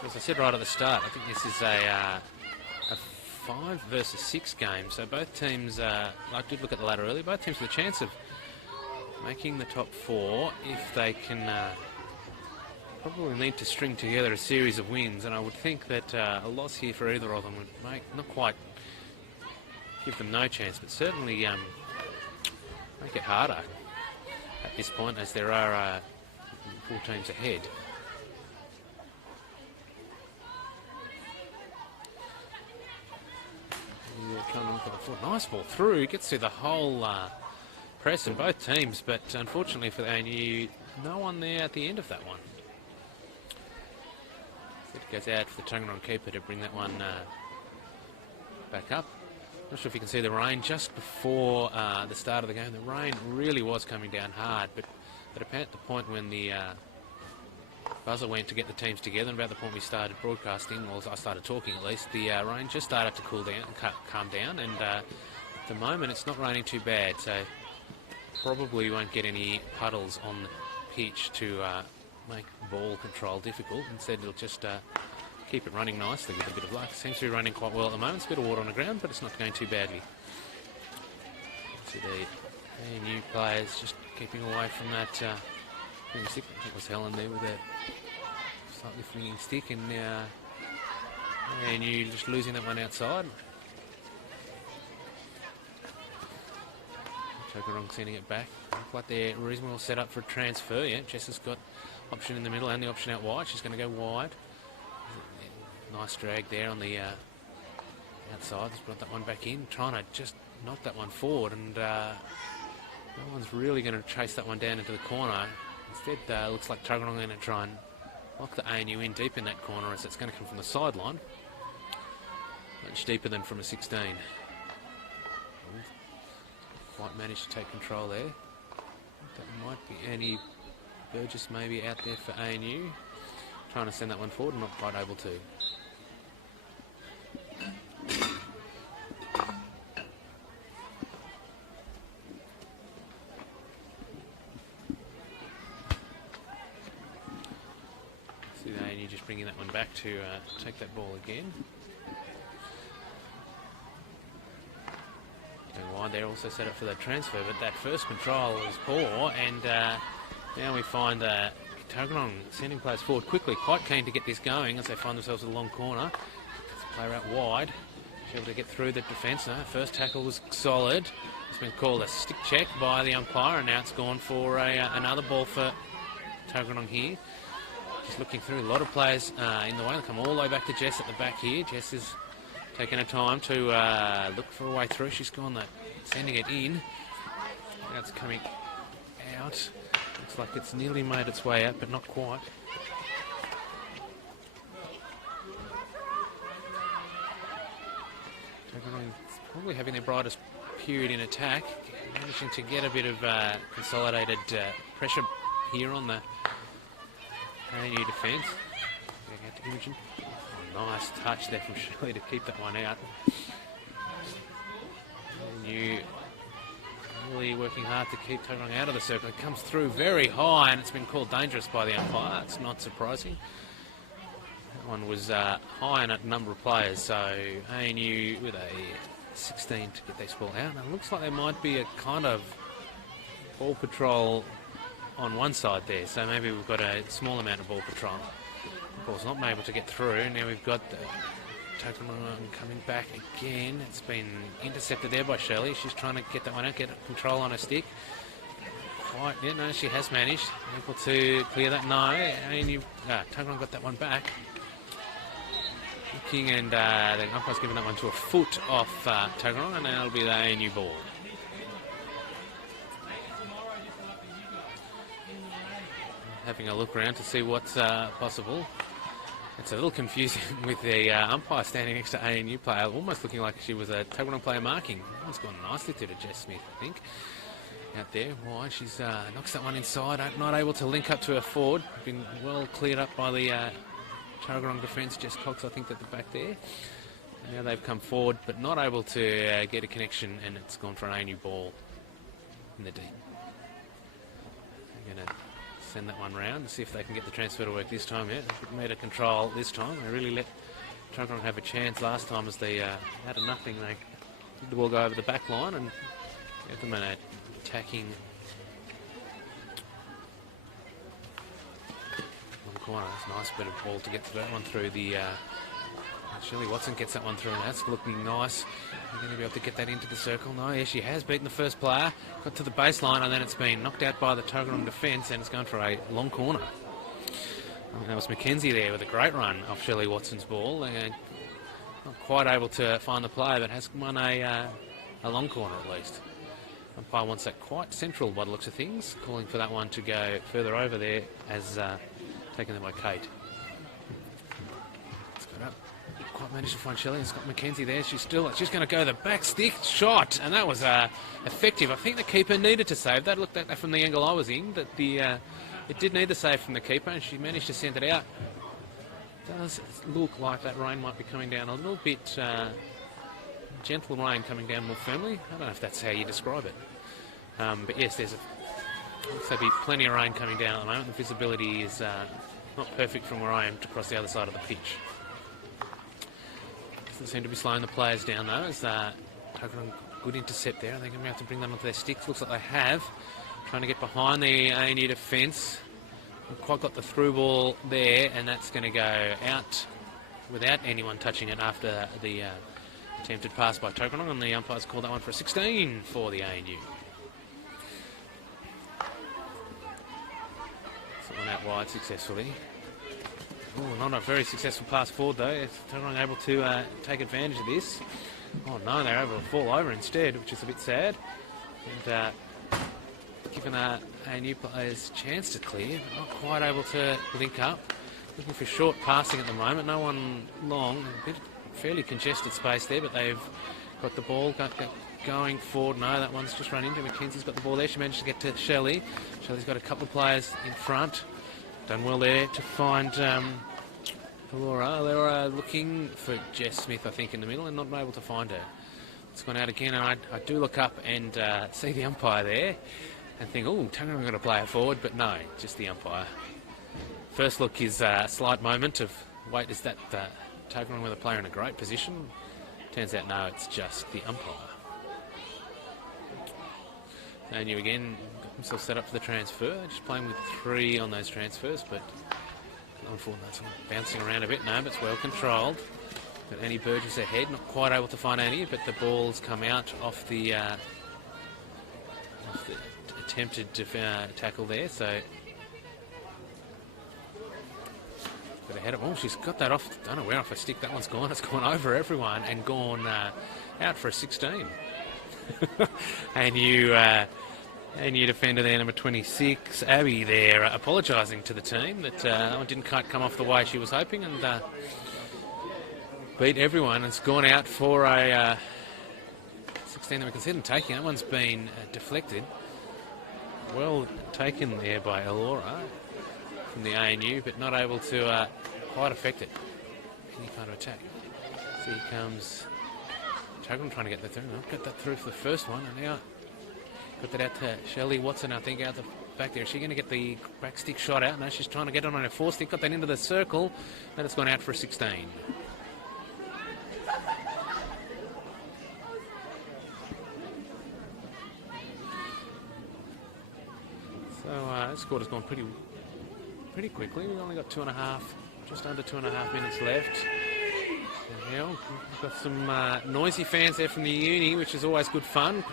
So as I said right at the start, I think this is a 5 versus 6 game. So both teams, I did look at the ladder earlier, both teams with a chance of making the top 4 if they can probably need to string together a series of wins. And I would think that a loss here for either of them would not quite give them no chance, but certainly make it harder at this point, as there are 4 teams ahead. Coming on for the foot. Nice ball through. Gets through the whole press in both teams, but unfortunately for the ANU, no one there at the end of that one. So it goes out for the Tuggeranong keeper to bring that one back up. Not sure if you can see the rain just before the start of the game. The rain really was coming down hard, but at the point when the buzzer went to get the teams together, and about the point we started broadcasting, or I started talking at least, the rain just started to cool down, calm down, and at the moment it's not raining too bad, so probably won't get any puddles on the pitch to make ball control difficult. Instead it'll just keep it running nicely with a bit of luck. Seems to be running quite well at the moment. It's a bit of water on the ground, but it's not going too badly. See the ANU players just keeping away from that swinging stick. I think it was Helen there with a slightly swinging stick, and now ANU just losing that one outside. Tuggeranong sending it back. Look like they're reasonably set up for a transfer. Yeah, Jess has got option in the middle and the option out wide. She's going to go wide. Nice drag there on the outside. Just brought that one back in, trying to just knock that one forward, and no one's really going to chase that one down into the corner. Instead, looks like Tuggeranong are going to try and lock the ANU in deep in that corner, as it's going to come from the sideline. Much deeper than from a 16. Quite managed to take control there. That might be Annie Burgess maybe out there for ANU. Trying to send that one forward and not quite able to. See the ANU just bringing that one back to take that ball again. Going wide there, also set up for that transfer, but that first control was poor, and now we find Tuggeranong sending players forward quickly, quite keen to get this going as they find themselves in a long corner. Player out wide, she's able to get through the defence. First tackle was solid. It's been called a stick check by the umpire, and now it's gone for another ball for Tuggeranong here. Just looking through, a lot of players in the way. They'll come all the way back to Jess at the back here. Jess is taking her time to look for a way through. She's gone sending it in. Now it's coming out. Looks like it's nearly made its way out, but not quite. Tuggeranong probably having their brightest period in attack, managing to get a bit of consolidated pressure here on the ANU defence. Oh, nice touch there from Shirley to keep that one out. ANU really working hard to keep Tuggeranong out of the circle. It comes through very high, and it's been called dangerous by the umpire. It's not surprising. That one was high in a number of players, so ANU with a 16 to get this ball out. And it looks like there might be a kind of ball patrol on one side there, so maybe we've got a small amount of ball patrol. The ball's not able to get through. Now we've got Tuggeranong coming back again. It's been intercepted there by Shirley. She's trying to get that one out, get control on her stick. Quite, yeah, no, she has managed. Able to clear that. No, and Tuggeranong got that one back. Looking, and the umpire's giving that one to a foot off Tuggeranong, and now it'll be the ANU ball. Having a look around to see what's possible. It's a little confusing with the umpire standing next to ANU player, almost looking like she was a Tuggeranong player marking. That's gone nicely through to Jess Smith, I think. Out there, wide, she's knocks that one inside, not able to link up to her forward. Been well cleared up by the Tuggeranong defence. Jess Cox, I think, at the back there. And now they've come forward, but not able to get a connection, and it's gone for an ANU ball in the deep. They're going to send that one round and see if they can get the transfer to work this time. Yeah, made a control this time. They really let Tuggeranong have a chance last time as they had a nothing. They did the ball go over the back line and gave them an attacking one corner. It's a nice bit of ball to get that one through the... Shirley Watson gets that one through, and that's looking nice. They're going to be able to get that into the circle. No, yeah, she has beaten the first player. Got to the baseline, and then it's been knocked out by the Tuggeranong defence, and it's going for a long corner. I mean, that was Mackenzie there with a great run off Shirley Watson's ball. Not quite able to find the player, but has won a long corner at least. Umpire wants that quite central by the looks of things, calling for that one to go further over there as taken there by Kate. It's got up. Quite managed to find Shelley. It's got Mackenzie there. She's going to go the back stick shot, and that was effective. I think the keeper needed to save that. Looked at that from the angle I was in, that it did need the save from the keeper, and she managed to send it out. It does look like that rain might be coming down a little bit. Gentle rain coming down more firmly. I don't know if that's how you describe it, but yes, looks there'll be plenty of rain coming down at the moment. The visibility is not perfect from where I am to cross the other side of the pitch. Doesn't seem to be slowing the players down though, as Tuggeranong good intercept there. Are they going to be able to bring that onto their sticks? Looks like they have. Trying to get behind the ANU defence. Not quite got the through ball there, and that's going to go out without anyone touching it after the attempted pass by Tuggeranong, and the umpires called that one for a 16 for the ANU. Someone out wide successfully. Oh, not a very successful pass forward though. Is Tuggeranong able to take advantage of this? Oh no, they're able to fall over instead, which is a bit sad. And given ANU players a chance to clear, but not quite able to link up. Looking for short passing at the moment. No one long. A bit fairly congested space there, but they've got the ball going forward. No, that one's just run into. Mackenzie's got the ball there. She managed to get to Shelley. Shelley's got a couple of players in front. Done well there to find Laura. Laura looking for Jess Smith, I think, in the middle, and not able to find her. It's gone out again, and I do look up and see the umpire there and think, oh, Tuggeranong going to play it forward, but no, just the umpire. First look is a slight moment of, wait, is that Tuggeranong with a player in a great position? Turns out, no, it's just the umpire. ANU again got himself set up for the transfer, just playing with 3 on those transfers, but unfortunately that's bouncing around a bit. No, but it's well controlled. Got Annie Burgess ahead, not quite able to find Annie, but the ball's come out off the attempted tackle there, so got ahead of. Oh, she's got that off. Don't know where off her stick. That one's gone. It's gone over everyone and gone out for a 16. ANU defender there, number 26, Abby there, apologising to the team that that one didn't quite come off the way she was hoping, and beat everyone. It's gone out for a 16 that we consider taking. That one's been deflected. Well taken there by Elora from the ANU, but not able to quite affect it. Any kind of attack. So here comes Tuggeranong trying to get that through. No, got that through for the first one, and now got that out to Shelley Watson, I think, out the back there. Is she going to get the back stick shot out? No, she's trying to get it on her forestick. Got that into the circle, and it's gone out for a 16. So this quarter's gone pretty quickly. We've only got 2.5, just under 2.5 minutes left. And now we've got some noisy fans there from the uni, which is always good fun.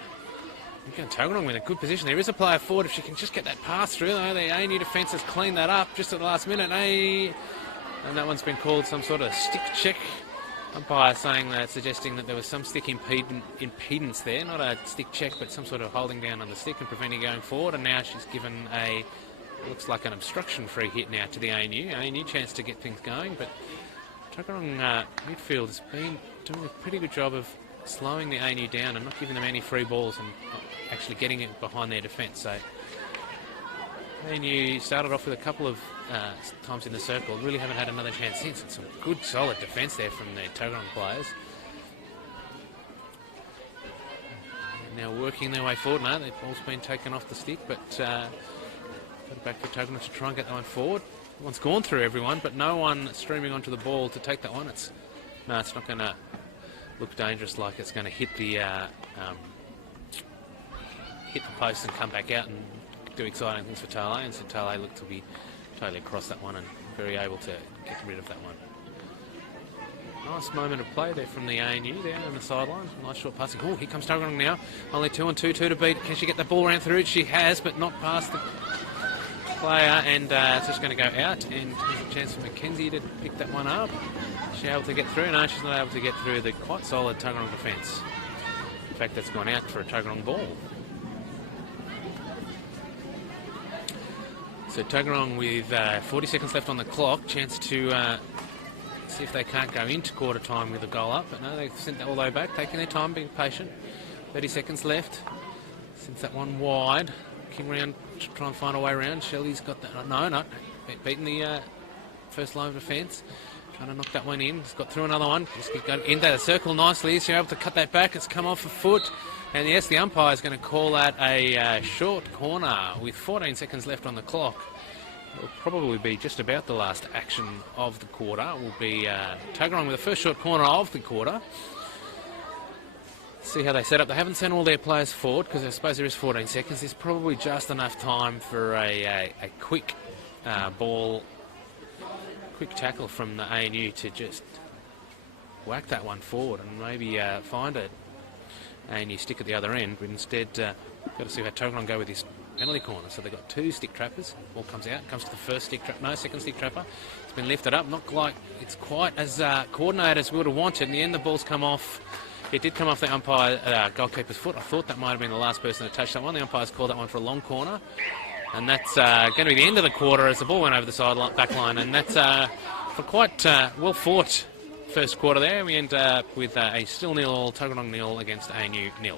You've got Tuggeranong with a good position. There is a player forward if she can just get that pass through. The ANU defence has cleaned that up just at the last minute. And that one's been called some sort of stick check. Umpire saying that, suggesting that there was some stick impedance there. Not a stick check, but some sort of holding down on the stick and preventing going forward. And now she's given looks like an obstruction-free hit now to the ANU. ANU chance to get things going, but Tuggeranong midfield has been doing a pretty good job of slowing the ANU down and not giving them any free balls and actually getting it behind their defence. So ANU started off with a couple of times in the circle, really haven't had another chance since. And some good solid defence there from the Tuggeranong players. And now working their way forward. No, the ball's been taken off the stick, but got a back for Tuggeranong to try and get that one forward. One's gone through everyone, but no one streaming onto the ball to take that one. It's not going to look dangerous, like it's going to hit the post and come back out and do exciting things for Tale. And so Tale looked to be totally across that one and very able to get rid of that one. Nice moment of play there from the ANU there on the sideline. Nice short passing. Oh, here comes Tuggeranong now. Only 2 on 2 to beat. Can she get the ball around through? She has, but not past the player, and it's just going to go out. And there's a chance for Mackenzie to pick that one up. Is she able to get through? No, she's not able to get through the quite solid Tuggeranong defence. In fact, that's gone out for a Tuggeranong ball. So Tuggeranong with 40 seconds left on the clock. Chance to see if they can't go into quarter time with a goal up. But no, they've sent that all the way back, taking their time, being patient. 30 seconds left. Since that one wide. Looking round to try and find a way around. Shelley's got that. No. Beating the first line of defence. Trying to knock that one in. He's got through another one. Just got into the circle nicely. Is she able to cut that back? It's come off a foot. And yes, the umpire is going to call that a short corner with 14 seconds left on the clock. It'll probably be just about the last action of the quarter. Will be Tuggeranong with the first short corner of the quarter. See how they set up. They haven't sent all their players forward because I suppose there is 14 seconds. There's probably just enough time for a quick quick tackle from the ANU to just whack that one forward and maybe find it. ANU stick at the other end, but instead got to see how Tuggeranong go with his penalty corner. So they've got 2 stick trappers. Ball comes out, comes to the first stick trap. No, second stick trapper. It's been lifted up. Not quite. It's quite as coordinated as we would have wanted. In the end, the ball's come off. It did come off the umpire goalkeeper's foot. I thought that might have been the last person to touch that one. The umpire's called that one for a long corner. And that's going to be the end of the quarter as the ball went over the back line. And that's for quite well fought first quarter there. We end up with a still 0-0, Tuggeranong 0 against ANU 0.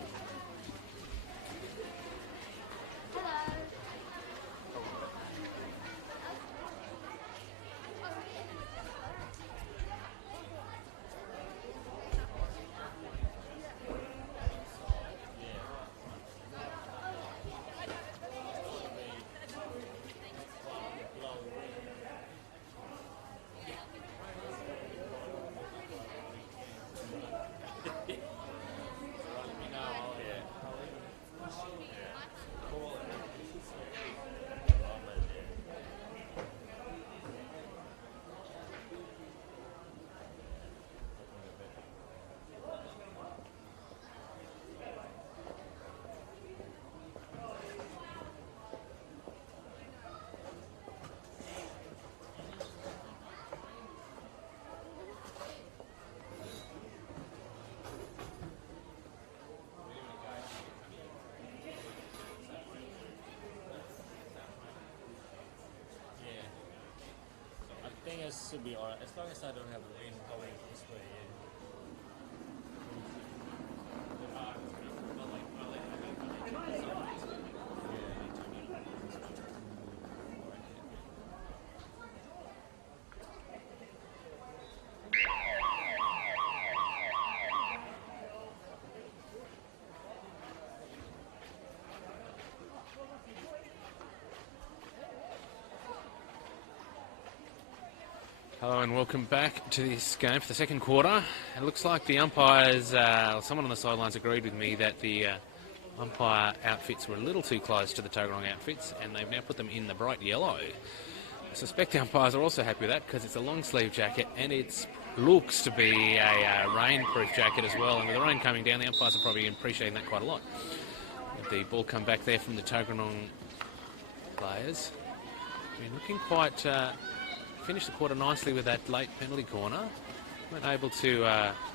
It should be alright, as long as I don't have rain coming this way. Hello and welcome back to this game for the second quarter. It looks like the umpires, someone on the sidelines agreed with me that the umpire outfits were a little too close to the Tuggeranong outfits, and they've now put them in the bright yellow. I suspect the umpires are also happy with that because it's a long sleeve jacket and it looks to be a rainproof jacket as well. And with the rain coming down, the umpires are probably appreciating that quite a lot. The ball come back there from the Tuggeranong players. Been looking quite... finished the quarter nicely with that late penalty corner. Weren't able to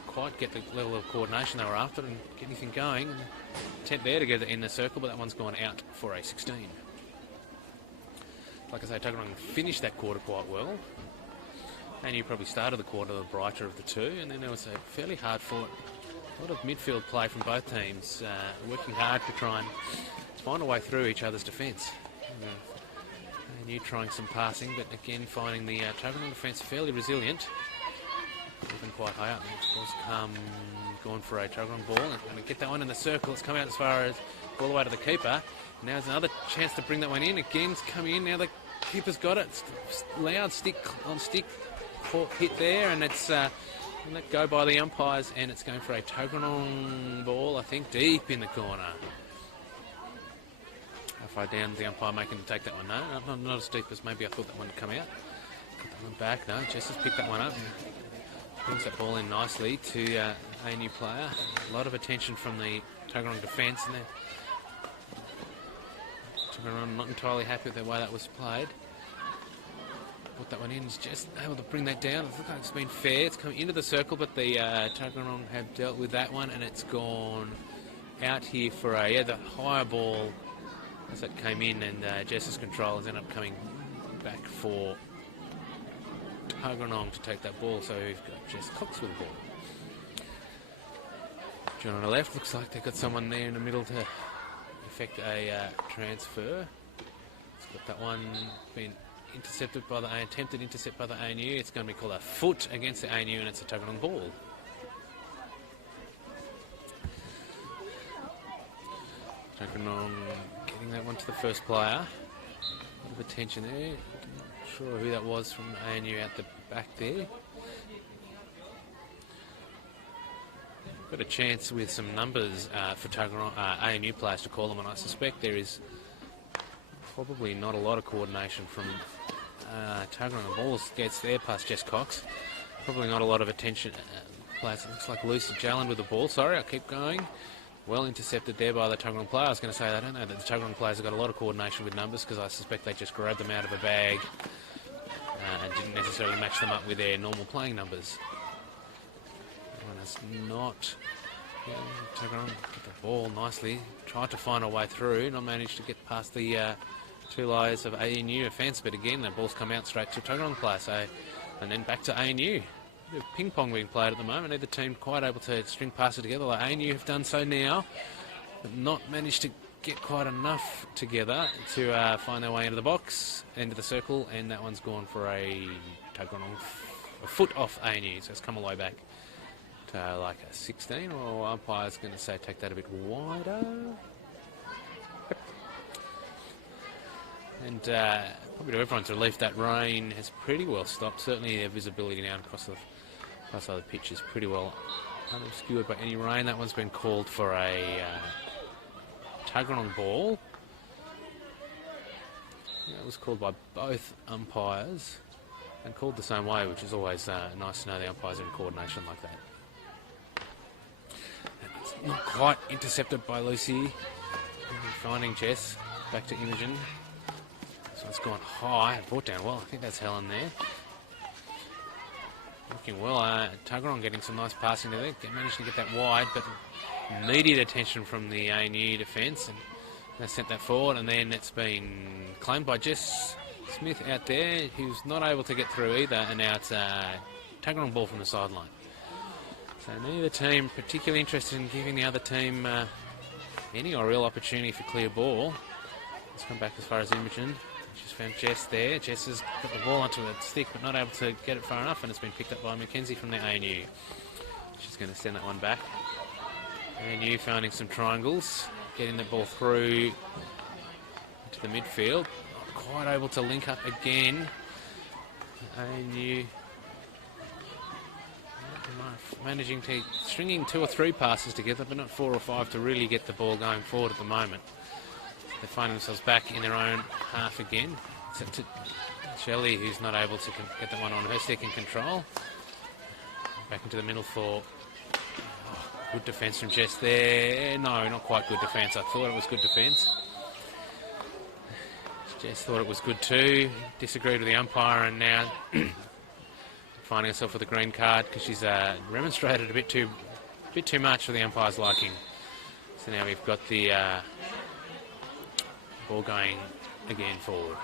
quite get the level of coordination they were after and get anything going. Intent there to get it in the circle, but that one's gone out for a 16. Like I say, Tuggeranong finished that quarter quite well. And you probably started the quarter the brighter of the two, and then there was a fairly hard fought, a lot of midfield play from both teams, working hard to try and find a way through each other's defence. And you trying some passing, but again finding the Tuggeranong defence fairly resilient. Even quite high up. Ball's going for a Tuggeranong ball. And going to get that one in the circle. It's come out as far as all the way to the keeper. Now there's another chance to bring that one in. Again, it's coming in. Now the keeper's got it. It's loud stick on stick hit there, and it's let go by the umpires, and it's going for a Tuggeranong ball, I think, deep in the corner. How far down the umpire making to take that one? No, not as deep as maybe I thought that one would come out. Put that one back. No, Jess has picked that one up and brings that ball in nicely to a new player. A lot of attention from the Tuggeranong defence, and Tuggeranong not entirely happy with the way that was played. Put that one in, is just able to bring that down. It looks like it's been fair. It's come into the circle, but the Tuggeranong have dealt with that one, and it's gone out here for the higher ball as it came in, and Jess's controllers end up coming back for Tuggeranong to take that ball. So we've got Jess Cox with the ball. John on the left, looks like they've got someone there in the middle to effect a transfer. It's got that one been intercepted by the attempted intercept by the ANU. It's going to be called a foot against the ANU, and it's a Tuggeranong ball. Tuggeranong getting that one to the first player. A lot of attention there. Not sure who that was from ANU out the back there. Got a chance with some numbers for Tuggeranong ANU players to call them, and I suspect there is probably not a lot of coordination from Tuggeranong. The ball gets there past Jess Cox. Probably not a lot of attention. Players. It looks like Lucy Jalland with the ball. Sorry, I'll keep going. Well intercepted there by the Tuggeranong player. I was going to say, I don't know that the Tuggeranong players have got a lot of coordination with numbers, because I suspect they just grabbed them out of a bag and didn't necessarily match them up with their normal playing numbers. That one has not. Tuggeranong got the ball nicely. Tried to find a way through. Not managed to get past the two layers of ANU offence, but again the ball's come out straight to Tuggeranong player. So, and then back to ANU. Ping pong being played at the moment. Neither team quite able to string past it together. Like ANU have done so now, but not managed to get quite enough together to find their way into the box, into the circle, and that one's gone for a Tuggeranong, a foot off ANU. So it's come all the way back to like a 16, or umpire's going to say take that a bit wider. And probably to everyone's relief, that rain has pretty well stopped. Certainly their visibility now across the side of the pitch is pretty well unobscured by any rain. That one's been called for a Tuggeranong ball. That was called by both umpires and called the same way, which is always nice to know the umpires are in coordination like that. And it's not quite intercepted by Lucy. Finding Jess. Back to Imogen. So it's gone high and brought down well. I think that's Helen there. Looking well. Tuggeranong getting some nice passing there. Managed to get that wide, but needed attention from the ANU defence, and they sent that forward, and then it's been claimed by Jess Smith out there, who's not able to get through either, and now it's a Tuggeranong ball from the sideline. So neither team particularly interested in giving the other team any or real opportunity for clear ball. Let's come back as far as Imogen. She's found Jess there. Jess has got the ball onto a stick, but not able to get it far enough, and it's been picked up by Mackenzie from the ANU. She's going to send that one back. ANU finding some triangles, getting the ball through to the midfield. Not quite able to link up again. ANU managing to stringing 2 or 3 passes together, but not 4 or 5 to really get the ball going forward at the moment. They find themselves back in their own half again, except to Shelley, who's not able to get that one on her stick and control. Back into the middle for good defence from Jess there. No, not quite good defence. I thought it was good defence. Jess thought it was good too. Disagreed with the umpire, and now finding herself with a green card because she's remonstrated a bit too much for the umpire's liking. So now we've got the ball going again forward.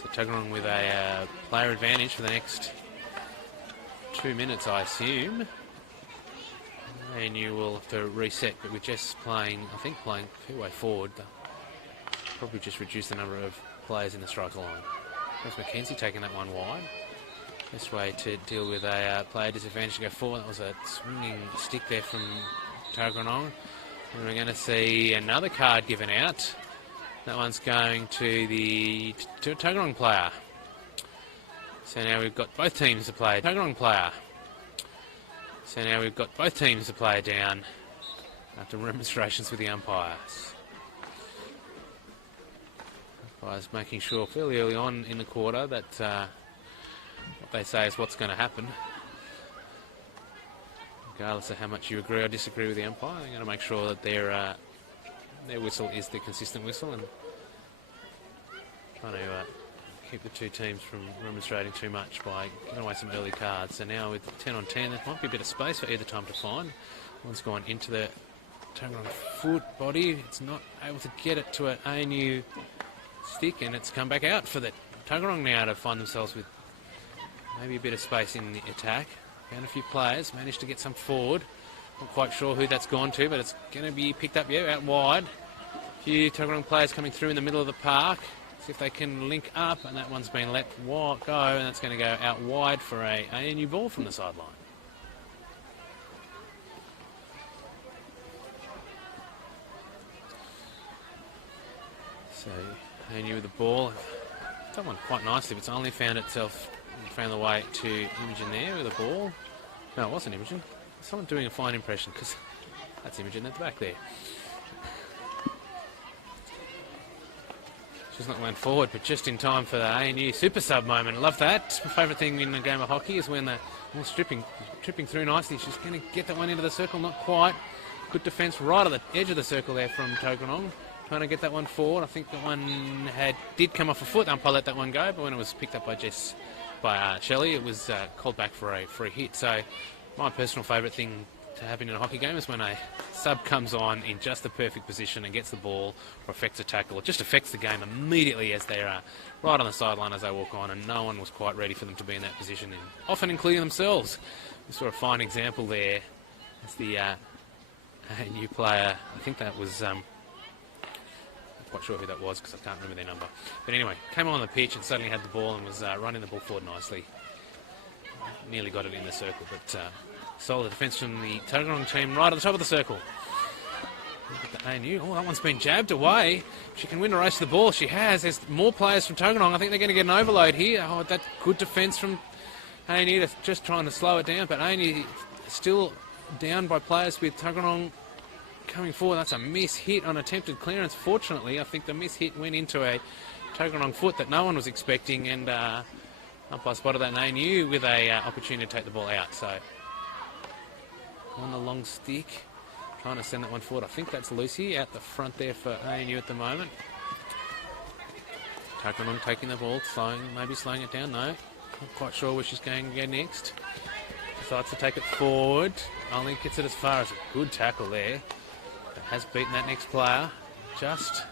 So Tuggeranong with a player advantage for the next 2 minutes, I assume. And you will have to reset, but we're just playing, I think playing fair way forward. Probably just reduce the number of players in the striker line. There's McKenzie taking that one wide. This way to deal with a player disadvantage to go forward. That was a swinging stick there from Tuggeranong. And we're going to see another card given out. That one's going to the Tuggeranong player. So now we've got both teams to play. Tuggeranong player. So now we've got both teams to play down after remonstrations with the umpires. Umpires making sure fairly early on in the quarter that what they say is what's going to happen. Regardless of how much you agree or disagree with the umpire, they're going to make sure that their whistle is the consistent whistle and trying to keep the two teams from remonstrating too much by giving away some early cards. So now with 10 on 10, there might be a bit of space for either time to find. One's gone into the Tuggeranong foot body. It's not able to get it to an ANU stick, and it's come back out for the Tuggeranong now to find themselves with maybe a bit of space in the attack. Found a few players, managed to get some forward. Not quite sure who that's gone to, but it's going to be picked up, out wide. A few Tuggeranong players coming through in the middle of the park. See if they can link up, and that one's been let go, and that's going to go out wide for a ANU ball from the sideline. So ANU with the ball. That one quite nicely, but it's only found the way to Imogen there with the ball. No, it wasn't Imogen. Someone doing a fine impression, because that's Imogen at the back there. She's not went forward, but just in time for the ANU super sub moment. Love that. My favourite thing in the game of hockey is when they're tripping through nicely. She's going to get that one into the circle, not quite. Good defence right at the edge of the circle there from Tuggeranong. Trying to get that one forward. I think that one did come off a foot. Umpire let that one go, but when it was picked up by Shelley, it was called back for a free hit. So my personal favourite thing to happen in a hockey game is when a sub comes on in just the perfect position and gets the ball or affects a tackle. It just affects the game immediately as they're right on the sideline as they walk on, and no one was quite ready for them to be in that position, and often including themselves. We saw a fine example there as the ANU player, I think that was... I'm quite sure who that was because I can't remember their number. But anyway, came on the pitch and suddenly had the ball and was running the ball forward nicely. Nearly got it in the circle, but solid defence from the Tuggeranong team right at the top of the circle. Look at the ANU. Oh, that one's been jabbed away. She can win a race to the ball. She has. There's more players from Tuggeranong. I think they're going to get an overload here. Oh, that good defence from ANU, just trying to slow it down, but ANU still down by players with Tuggeranong coming forward. That's a miss hit on attempted clearance. Fortunately, I think the miss hit went into a Tuggeranong foot that no one was expecting, and umpire spotted that, and ANU with a opportunity to take the ball out. So on the long stick, trying to send that one forward. I think that's Lucy out the front there for ANU at the moment. Tuggeranong taking the ball, maybe slowing it down. No, not quite sure where she's going to go next. Decides to take it forward. Only gets it as far as a good tackle there. Has beaten that next player. Just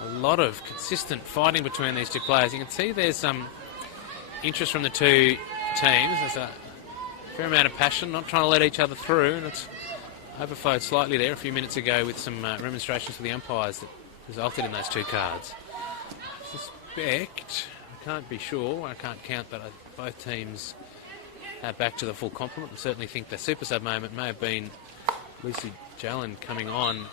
a lot of consistent fighting between these two players. You can see there's some interest from the two teams. There's a fair amount of passion, not trying to let each other through, and it's overflowed slightly there a few minutes ago with some remonstrations for the umpires that resulted in those two cards. I suspect, I can't be sure, I can't count that both teams are back to the full complement. I certainly think the super sub moment may have been Lucy Jalen coming on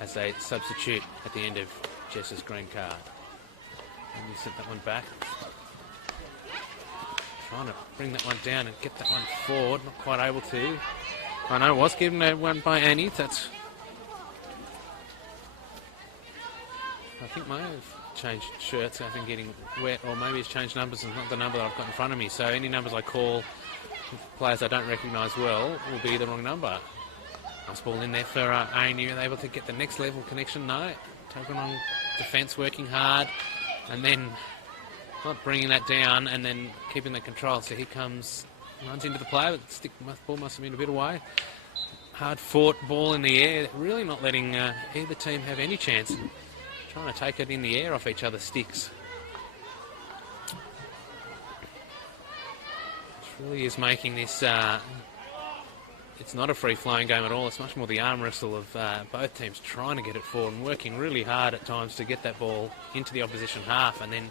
as a substitute at the end of Jess's green card. And you sent that one back. Trying to bring that one down and get that one forward. Not quite able to. I know it was given that one by Annie. That's... I think may have changed shirts. I think getting wet, or maybe it's changed numbers and not the number that I've got in front of me. So any numbers I call players I don't recognise well will be the wrong number. Nice ball in there for ANU. Are they able to get the next level connection? No. Tuggeranong defence working hard and then not bringing that down and then keeping the control. So he comes, runs into the player, but ball must have been a bit away. Hard fought ball in the air, really not letting either team have any chance. Trying to take it in the air off each other's sticks. Really is making this it's not a free-flowing game at all. It's much more the arm wrestle of both teams trying to get it forward and working really hard at times to get that ball into the opposition half, and then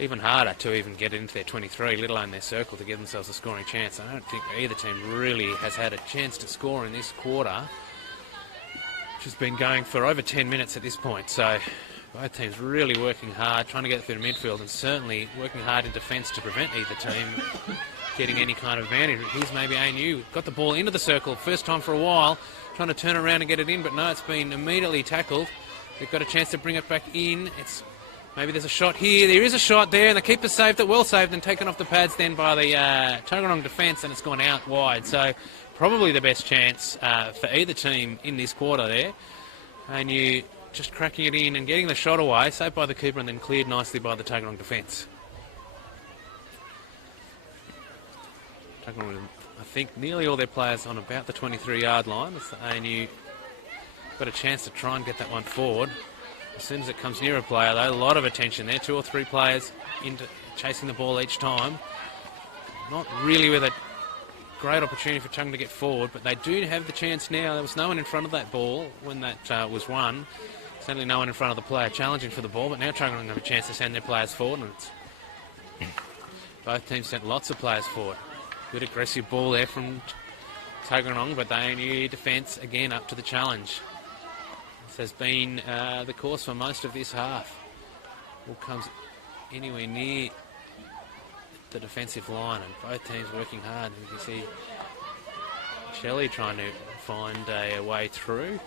even harder to even get it into their 23, let alone their circle, to give themselves a scoring chance. I don't think either team really has had a chance to score in this quarter, which has been going for over 10 minutes at this point. So both teams really working hard, trying to get through the midfield, and certainly working hard in defence to prevent either team getting any kind of advantage. Here's maybe ANU, got the ball into the circle, first time for a while, trying to turn around and get it in, but no, it's been immediately tackled. They've got a chance to bring it back in. Maybe there's a shot here. There is a shot there, and the keeper saved it, well saved, and taken off the pads then by the Tuggeranong defence, and it's gone out wide. So probably the best chance for either team in this quarter there. ANU just cracking it in and getting the shot away, saved by the keeper and then cleared nicely by the Tuggeranong defence. Tuggeranong, I think, nearly all their players on about the 23-yard line. It's the ANU got a chance to try and get that one forward. As soon as it comes near a player, though, a lot of attention there. 2 or 3 players into chasing the ball each time. Not really with a great opportunity for Chung to get forward, but they do have the chance now. There was no one in front of that ball when that was won. Certainly no one in front of the player challenging for the ball, but now Tuggeranong have a chance to send their players forward. And both teams sent lots of players forward. Good aggressive ball there from Tuggeranong, but the ANU defence again up to the challenge. This has been the course for most of this half. Ball comes anywhere near the defensive line, and both teams working hard. You can see Shelley trying to find a way through.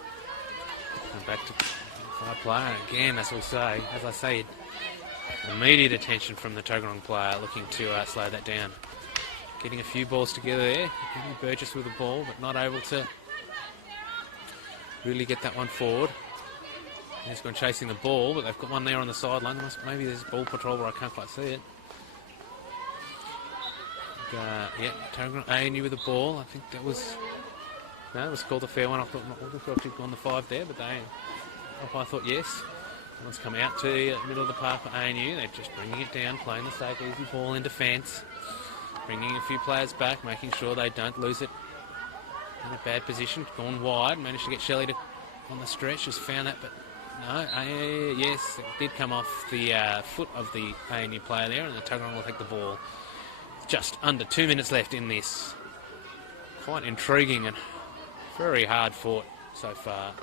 And back to fire player again, as I say, immediate attention from the Tuggeranong player looking to slow that down. Getting a few balls together there. Burgess with the ball, but not able to really get that one forward. He's gone chasing the ball, but they've got one there on the sideline. Maybe there's ball patrol where I can't quite see it. Tuggeranong ANU with the ball. I think that was... No, it was called a fair one. I wasn't sure if he'd gone the 5 there, but I thought yes. Someone's come out to the middle of the park for ANU. They're just bringing it down, playing the safe, easy ball in defence. Bringing a few players back, making sure they don't lose it in a bad position. Gone wide, managed to get Shelley on the stretch, just found that, but no, yes, it did come off the foot of the ANU player there, and the Tuggeranong will take the ball. Just under 2 minutes left in this quite intriguing and very hard fought so far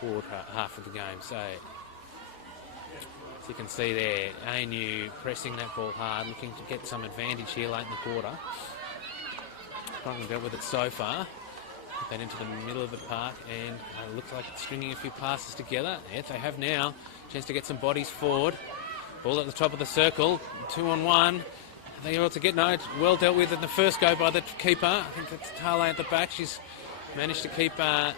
forward half of the game. So as you can see there, ANU pressing that ball hard, looking to get some advantage here late in the quarter. Tuggeranong dealt with it so far. Put that into the middle of the park, and it looks like it's stringing a few passes together. Yes, they have now. Chance to get some bodies forward. Ball at the top of the circle, 2-on-1. They're able to get, no, it's well dealt with in the first go by the keeper. I think that's Tale at the back. She's managed to keep a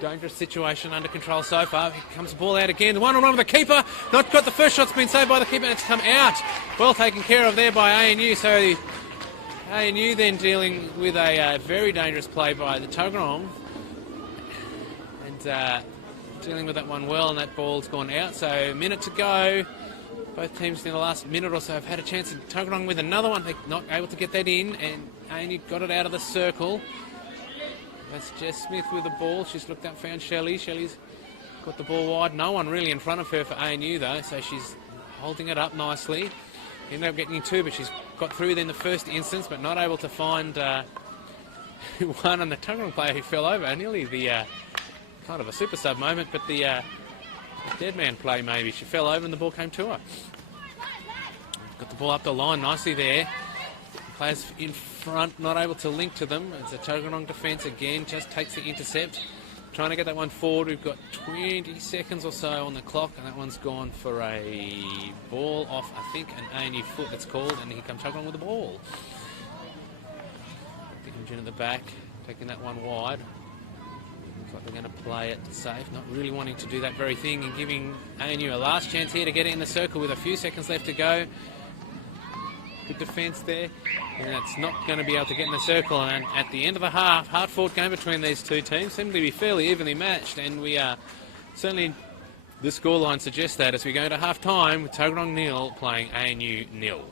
dangerous situation under control so far. Here comes the ball out again. The 1-on-1 with the keeper. Not got the first shot's been saved by the keeper. It's come out. Well taken care of there by ANU. So ANU then dealing with a very dangerous play by the Tuggeranong. And dealing with that one well, and that ball's gone out. So a minute to go. Both teams in the last minute or so have had a chance. Tuggeranong with another one. They're not able to get that in, and ANU got it out of the circle. That's Jess Smith with the ball. She's looked up, found Shelley. Shelley's got the ball wide. No one really in front of her for ANU though, so she's holding it up nicely. Ended up getting 2, but she's got through in the first instance, but not able to find one on the Tuggeranong player who fell over. Nearly the kind of a super sub moment, but the dead man play maybe. She fell over and the ball came to her. Got the ball up the line nicely there. Players in front not able to link to them. It's a Tuggeranong defence again, just takes the intercept. Trying to get that one forward. We've got 20 seconds or so on the clock, and that one's gone for a ball off, I think, an ANU foot it's called, and here comes Tuggeranong with the ball. Engine at the back, taking that one wide. Looks like they're going to play it safe, not really wanting to do that very thing, and giving ANU a last chance here to get it in the circle with a few seconds left to go. Good defence there, and that's not going to be able to get in the circle. And at the end of the half, hard-fought game between these two teams, seem to be fairly evenly matched, and we are certainly, the scoreline suggests that as we go to half-time with Tuggeranong 0 playing ANU 0.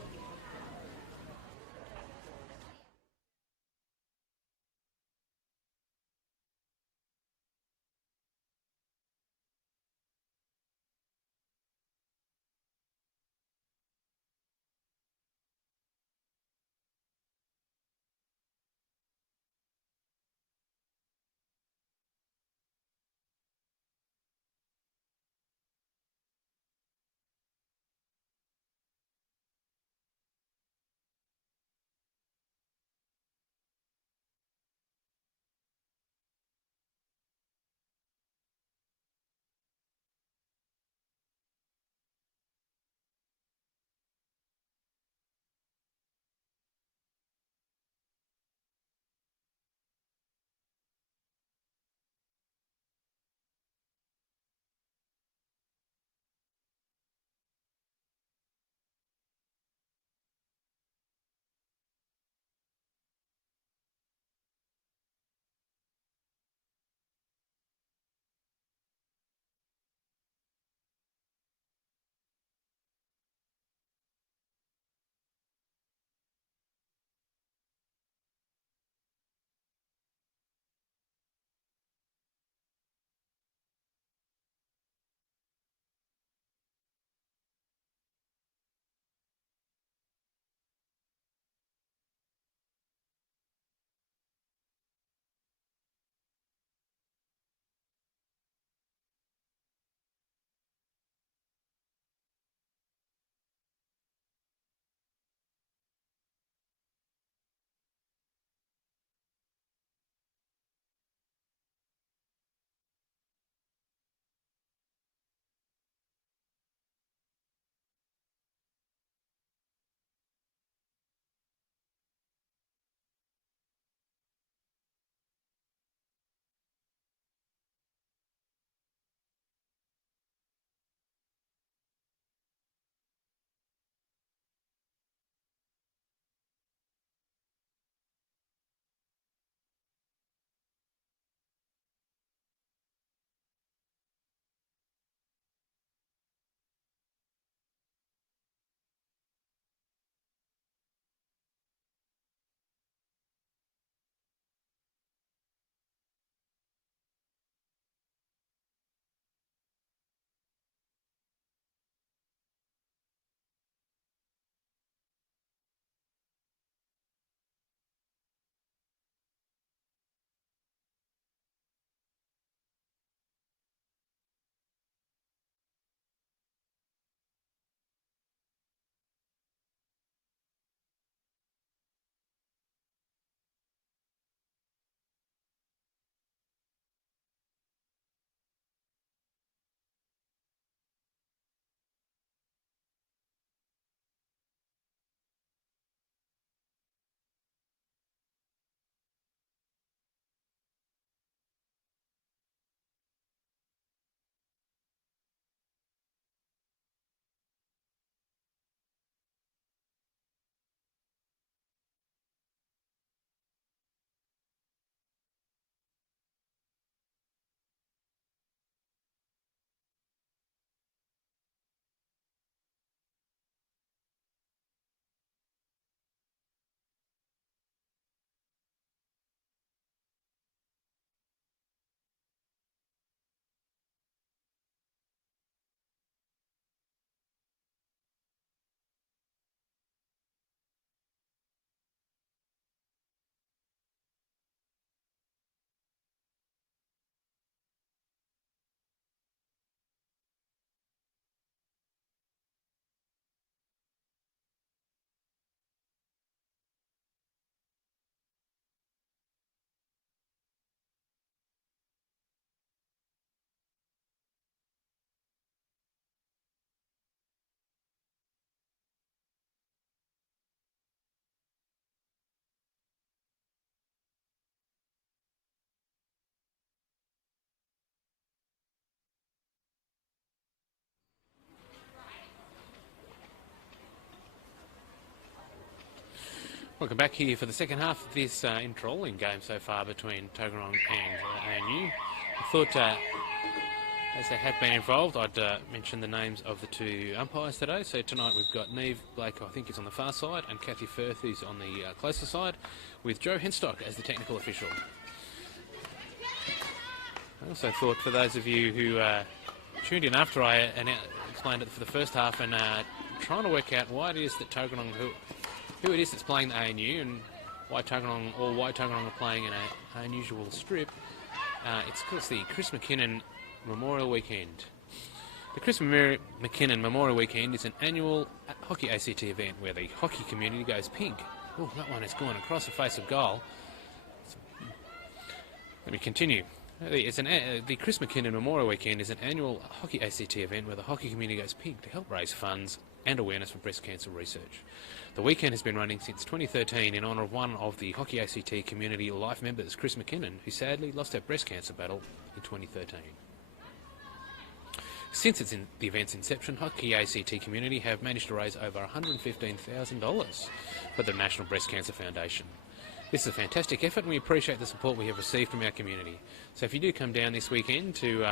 Welcome back here for the second half of this enthralling game so far between Tuggeranong and ANU. I thought, as they have been involved, I'd mention the names of the two umpires today. So tonight we've got Neve Blake, who I think is on the far side, and Kathy Firth, who's on the closer side, with Joe Henstock as the technical official. I also thought, for those of you who tuned in after I explained it for the first half and trying to work out why it is that Tuggeranong, who it is that's playing the ANU and why Tuggeranong are playing in an unusual strip, it's because the Chris McKinnon Memorial Weekend. The Chris McKinnon Memorial Weekend is an annual hockey ACT event where the hockey community goes pink. Oh, that one has gone across the face of goal. Let me continue. The Chris McKinnon Memorial Weekend is an annual hockey ACT event where the hockey community goes pink to help raise funds and awareness for breast cancer research. The weekend has been running since 2013 in honour of one of the Hockey ACT community life members, Chris McKinnon, who sadly lost her breast cancer battle in 2013. Since the event's inception, Hockey ACT community have managed to raise over $115,000 for the National Breast Cancer Foundation. This is a fantastic effort and we appreciate the support we have received from our community. So if you do come down this weekend to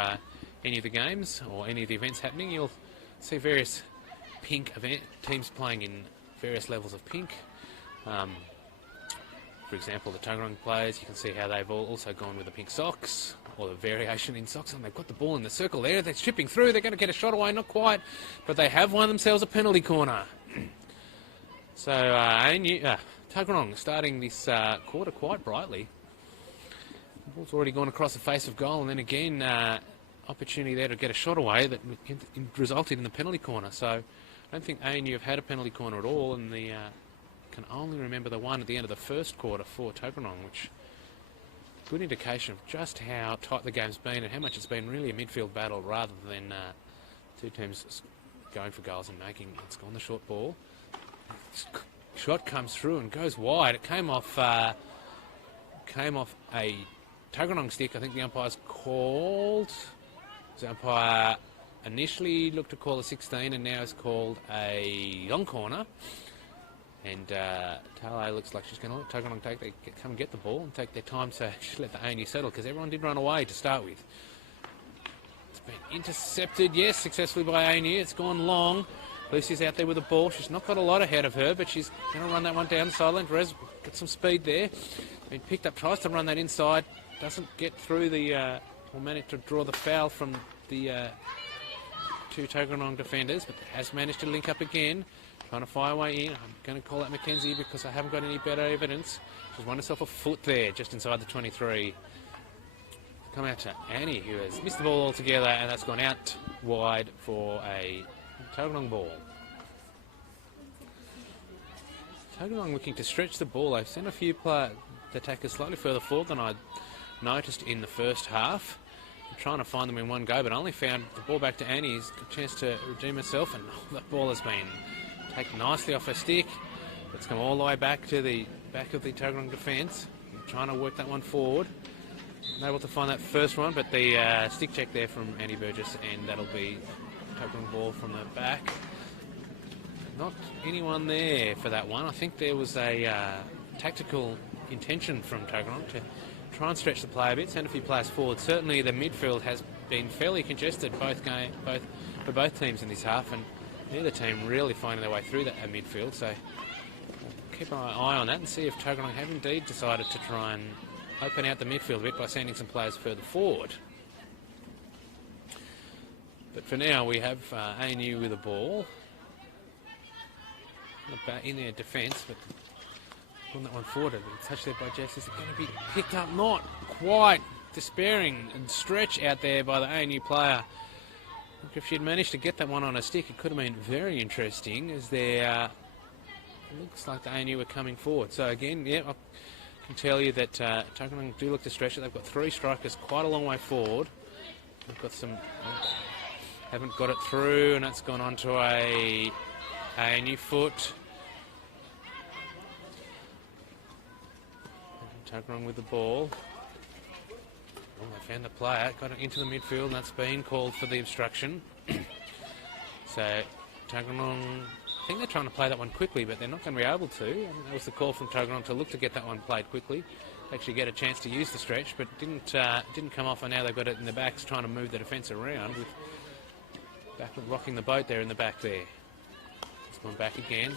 any of the games or any of the events happening, you'll see various pink teams playing in various levels of pink. For example, the Tuggeranong players, you can see how they've also gone with the pink socks, or the variation in socks, and they've got the ball in the circle there. They're chipping through, they're going to get a shot away, not quite, but they have won themselves a penalty corner. So Tuggeranong starting this quarter quite brightly. The ball's already gone across the face of goal, and then again, opportunity there to get a shot away that resulted in the penalty corner. So I don't think ANU have had a penalty corner at all, and can only remember the one at the end of the first quarter for Tuggeranong, which good indication of just how tight the game's been and how much it's been really a midfield battle rather than two teams going for goals and making. It's gone the short ball. Shot comes through and goes wide. It came off a Tuggeranong stick. I think the umpire's called. The umpire initially looked to call a 16 and now has called a long corner. And Tale looks like she's going to let Tuggeranong come and get the ball and take their time to let the ANU settle, because everyone did run away to start with. It's been intercepted, yes, successfully by ANU. It's gone long. Lucy's out there with the ball. She's not got a lot ahead of her, but she's going to run that one down the sideline. Rez got some speed there. Been picked up, tries to run that inside. Doesn't get through or manage to draw the foul from the two Tuggeranong defenders, but has managed to link up again. Trying to fire away in. I'm going to call out Mackenzie because I haven't got any better evidence. She's won herself a foot there, just inside the 23. Come out to Annie, who has missed the ball altogether, and that's gone out wide for a Tuggeranong ball. Tuggeranong looking to stretch the ball. They've sent a few attackers slightly further forward than I noticed in the first half. I'm trying to find them in one go, but only found the ball back to Annie's. A chance to redeem herself, and that ball has been taken nicely off her stick. It's come all the way back to the back of the Tuggeranong defence. Trying to work that one forward. Not able to find that first one, but the stick check there from Annie Burgess, and that'll be Tuggeranong ball from the back. Not anyone there for that one. I think there was a tactical intention from Tuggeranong to try and stretch the play a bit, send a few players forward. Certainly the midfield has been fairly congested for both teams in this half, and neither team really finding their way through that midfield, so we'll keep an eye on that and see if Tuggeranong have indeed decided to try and open out the midfield a bit by sending some players further forward. But for now we have ANU with the ball in their defence, but on that one forward, a touch there by Jess. Is it going to be picked up? Not quite. Despairing and stretch out there by the ANU player. Look, if she'd managed to get that one on a stick, it could have been very interesting, as there looks like the ANU were coming forward. So again, yeah, I can tell you that Tuggeranong do look to stretch it. They've got three strikers quite a long way forward. They've got some, haven't got it through, and that's gone onto a ANU foot. Tuggeranong with the ball. Oh, they found the player, got it into the midfield, and that's been called for the obstruction. So Tuggeranong think they're trying to play that one quickly, but they're not going to be able to. I think that was the call from Tuggeranong to look to get that one played quickly, actually get a chance to use the stretch, but didn't come off, and now they've got it in the backs trying to move the defence around with rocking the boat there in the back there. It's gone back again.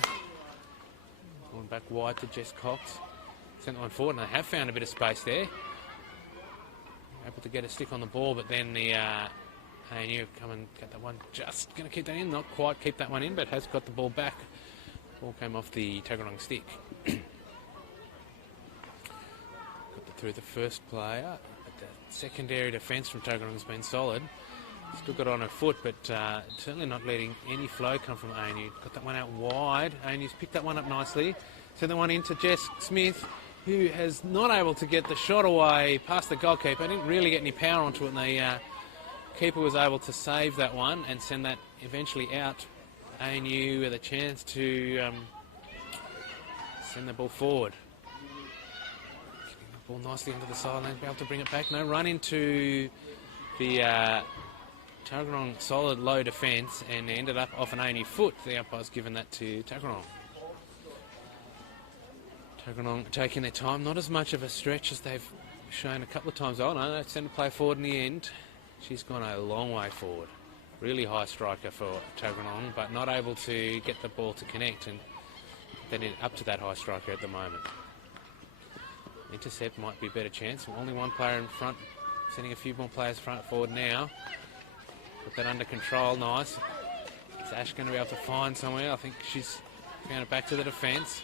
Going back wide to Jess Cox. Sent that one forward, and they have found a bit of space there. Able to get a stick on the ball, but then the ANU come and get that one. Just going to keep that in. Not quite keep that one in, but has got the ball back. Ball came off the Tuggeranong stick. Got it through the first player. But the secondary defence from Tuggeranong has been solid. Still got it on her foot, but certainly not letting any flow come from ANU. Got that one out wide. ANU's picked that one up nicely. Sent the one into Jess Smith, who has not able to get the shot away past the goalkeeper. Didn't really get any power onto it, and the keeper was able to save that one and send that eventually out. ANU with a chance to send the ball forward. Getting the ball nicely into the sideline, be able to bring it back. No run into the Tuggeranong solid low defence, and ended up off an ANU foot. The umpire's given that to Tuggeranong. Tuggeranong taking their time, not as much of a stretch as they've shown a couple of times. Oh no, send a play forward in the end. She's gone a long way forward. Really high striker for Tuggeranong, but not able to get the ball to connect, and then up to that high striker at the moment. Intercept might be a better chance. Only one player in front, sending a few more players forward now. Got that under control, nice. Is Ash going to be able to find somewhere? I think she's found it back to the defence.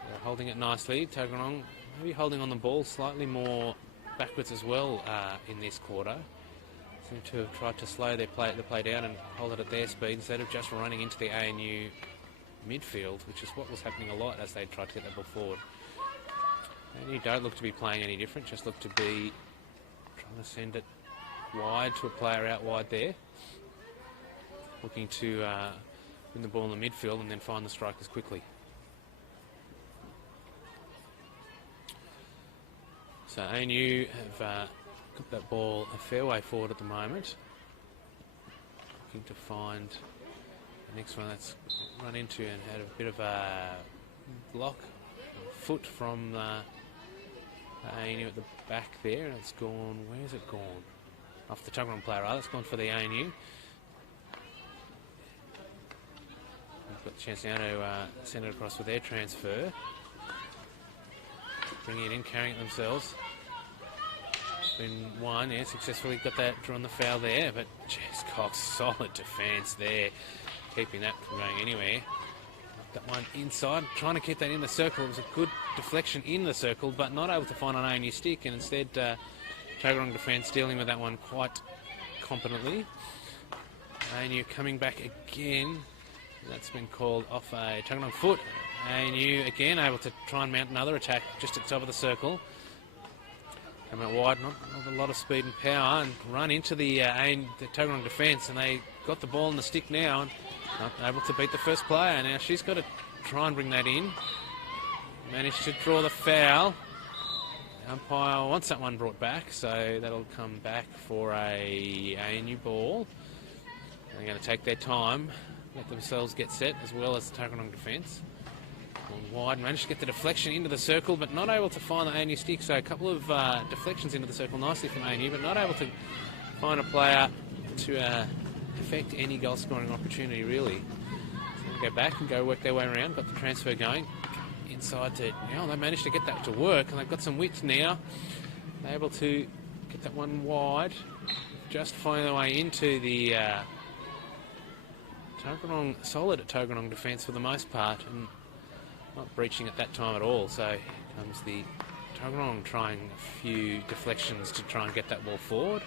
So holding it nicely. Tuggeranong maybe holding on the ball slightly more backwards as well in this quarter. Seem to have tried to slow the play down and hold it at their speed instead of just running into the ANU midfield, which is what was happening a lot as they tried to get that ball forward. ANU don't look to be playing any different, just look to be trying to send it wide to a player out wide there, looking to win the ball in the midfield and then find the strikers quickly. So ANU have got that ball a fair way forward at the moment, looking to find the next one that's run into and had a bit of a block, a foot from ANU at the back there, and it's gone, where's it gone? Off the Tuggeranong player, rather. It's gone for the ANU. We've got the chance now to send it across with their transfer. Bringing it in, carrying it themselves. Been one, yeah, successfully got that, drawn the foul there, but Jess Cox, solid defence there, keeping that from going anywhere. That one inside, trying to keep that in the circle. It was a good deflection in the circle, but not able to find an ANU stick, and instead Tuggeranong defence dealing with that one quite competently. ANU coming back again. That's been called off a Tuggeranong foot. ANU again able to try and mount another attack just at the top of the circle. Come out wide, not a lot of speed and power, and run into the Tuggeranong defence, and they got the ball in the stick now and not able to beat the first player. Now she's got to try and bring that in. Managed to draw the foul. Umpire wants that one brought back, so that'll come back for a ANU ball. They're going to take their time, let themselves get set, as well as the Tuggeranong defence. Wide, managed to get the deflection into the circle, but not able to find the ANU stick. So a couple of deflections into the circle nicely from ANU, but not able to find a player to affect any goal scoring opportunity really. So they'll go back and go work their way around. Got the transfer going. Inside to, they managed to get that to work, and they've got some width now. They're able to get that one wide, just find their way into the solid Tuggeranong defence for the most part, and not breaching at that time at all. So comes the Tuggeranong trying a few deflections to try and get that ball forward.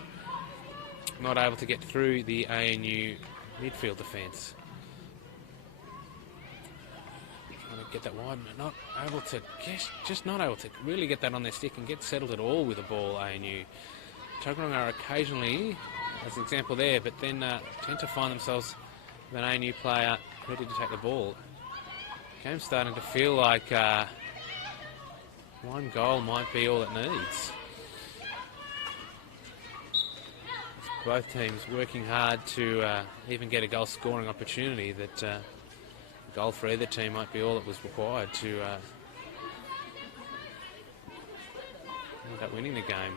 Not able to get through the ANU midfield defence. Get that wide, but not able to, just not able to really get that on their stick and get settled at all with the ball. ANU. Tuggeranong are occasionally, as an example there, but then tend to find themselves with an ANU player ready to take the ball. Game's starting to feel like one goal might be all it needs. both teams working hard to even get a goal scoring opportunity. That a goal for either team might be all that was required to end up winning the game.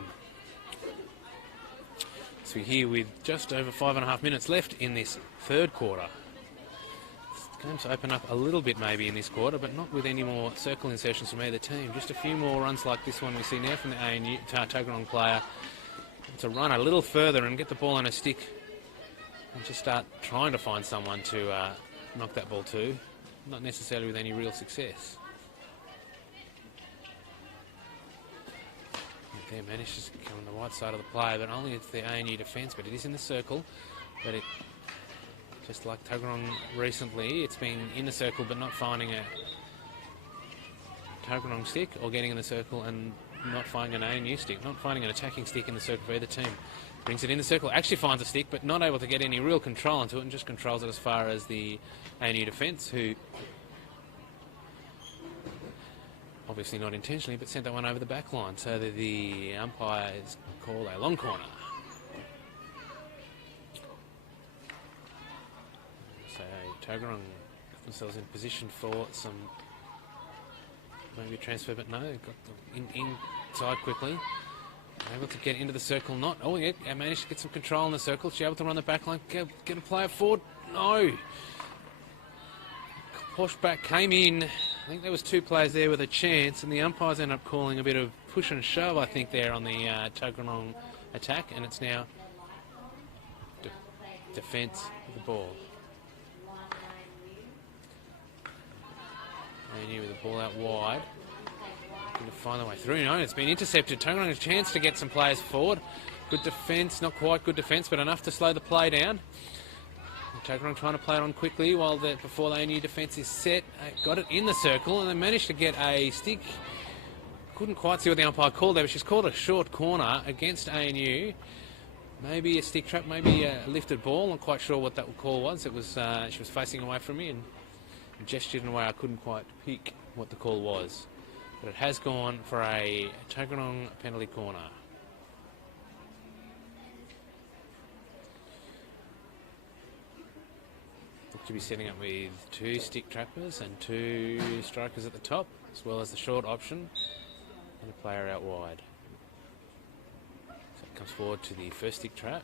So we're here with just over 5.5 minutes left in this third quarter. Games open up a little bit maybe in this quarter, but not with any more circle insertions from either team. Just a few more runs like this one we see now from the ANU Tuggeranong player to run a little further and get the ball on a stick and just start trying to find someone to knock that ball to, not necessarily with any real success. There manages to come on the right side of the play, but only it's the ANU defence, but it is in the circle. But it, just like Tuggeranong recently, it's been in the circle but not finding a Tuggeranong stick, or getting in the circle and not finding an ANU stick, not finding an attacking stick in the circle for either team. Brings it in the circle, actually finds a stick, but not able to get any real control into it, and just controls it as far as the ANU defence, who obviously not intentionally, but sent that one over the back line, so that the umpire is called a long corner. So Tuggeranong got themselves in position for some maybe a transfer, but no, got inside quickly. Able to get into the circle, not, oh yeah, managed to get some control in the circle. She able to run the back line, get a player forward, no. Push back, came in. I think there was two players there with a chance, and the umpires end up calling a bit of push and shove, I think, there on the Tuggeranong attack, and it's now defence of the ball. ANU with the ball out wide. Going to find their way through. No, it's been intercepted. Tuggeranong has a chance to get some players forward. Good defence, not quite good defence, but enough to slow the play down. Tuggeranong trying to play it on quickly before the ANU defence is set. Got it in the circle, and they managed to get a stick. Couldn't quite see what the umpire called there, but she's called a short corner against ANU. Maybe a stick trap, maybe a lifted ball. Not quite sure what that call was. It was she was facing away from me and gestured in a way I couldn't quite pick what the call was. But it has gone for a Tuggeranong penalty corner. To be setting up with two stick trappers and two strikers at the top, as well as the short option and a player out wide. So it comes forward to the first stick trap.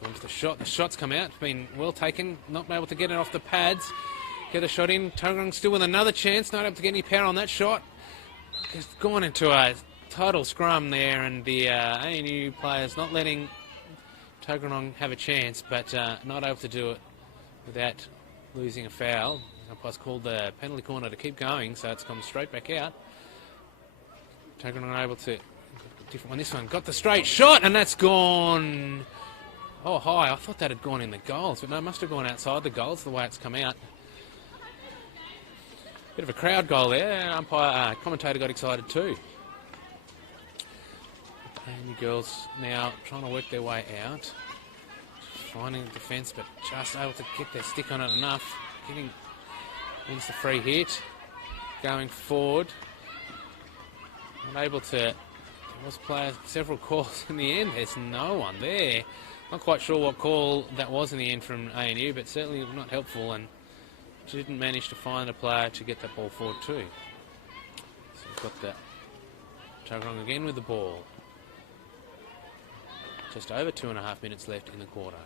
Going to the shot. The shot's come out. Been well taken. Not able to get it off the pads. Get a shot in. Tuggeranong still with another chance. Not able to get any power on that shot. It's gone into a total scrum there, and the ANU players not letting Tuggeranong have a chance, but not able to do it without losing a foul. The umpire's called the penalty corner to keep going, so it's gone straight back out. Tuggeranong able to, different one, this one, got the straight shot, and that's gone, oh high. I thought that had gone in the goals, but no, it must have gone outside the goals the way it's come out. Bit of a crowd goal there, commentator got excited too. And the girls now trying to work their way out. Finding the defence, but just able to get their stick on it enough. Wins the free hit. Going forward. Not able to. There was several calls in the end. There's no one there. Not quite sure what call that was in the end from ANU, but certainly not helpful, and didn't manage to find a player to get that ball forward too. So we've got that Tuggeranong again with the ball. Just over 2.5 minutes left in the quarter.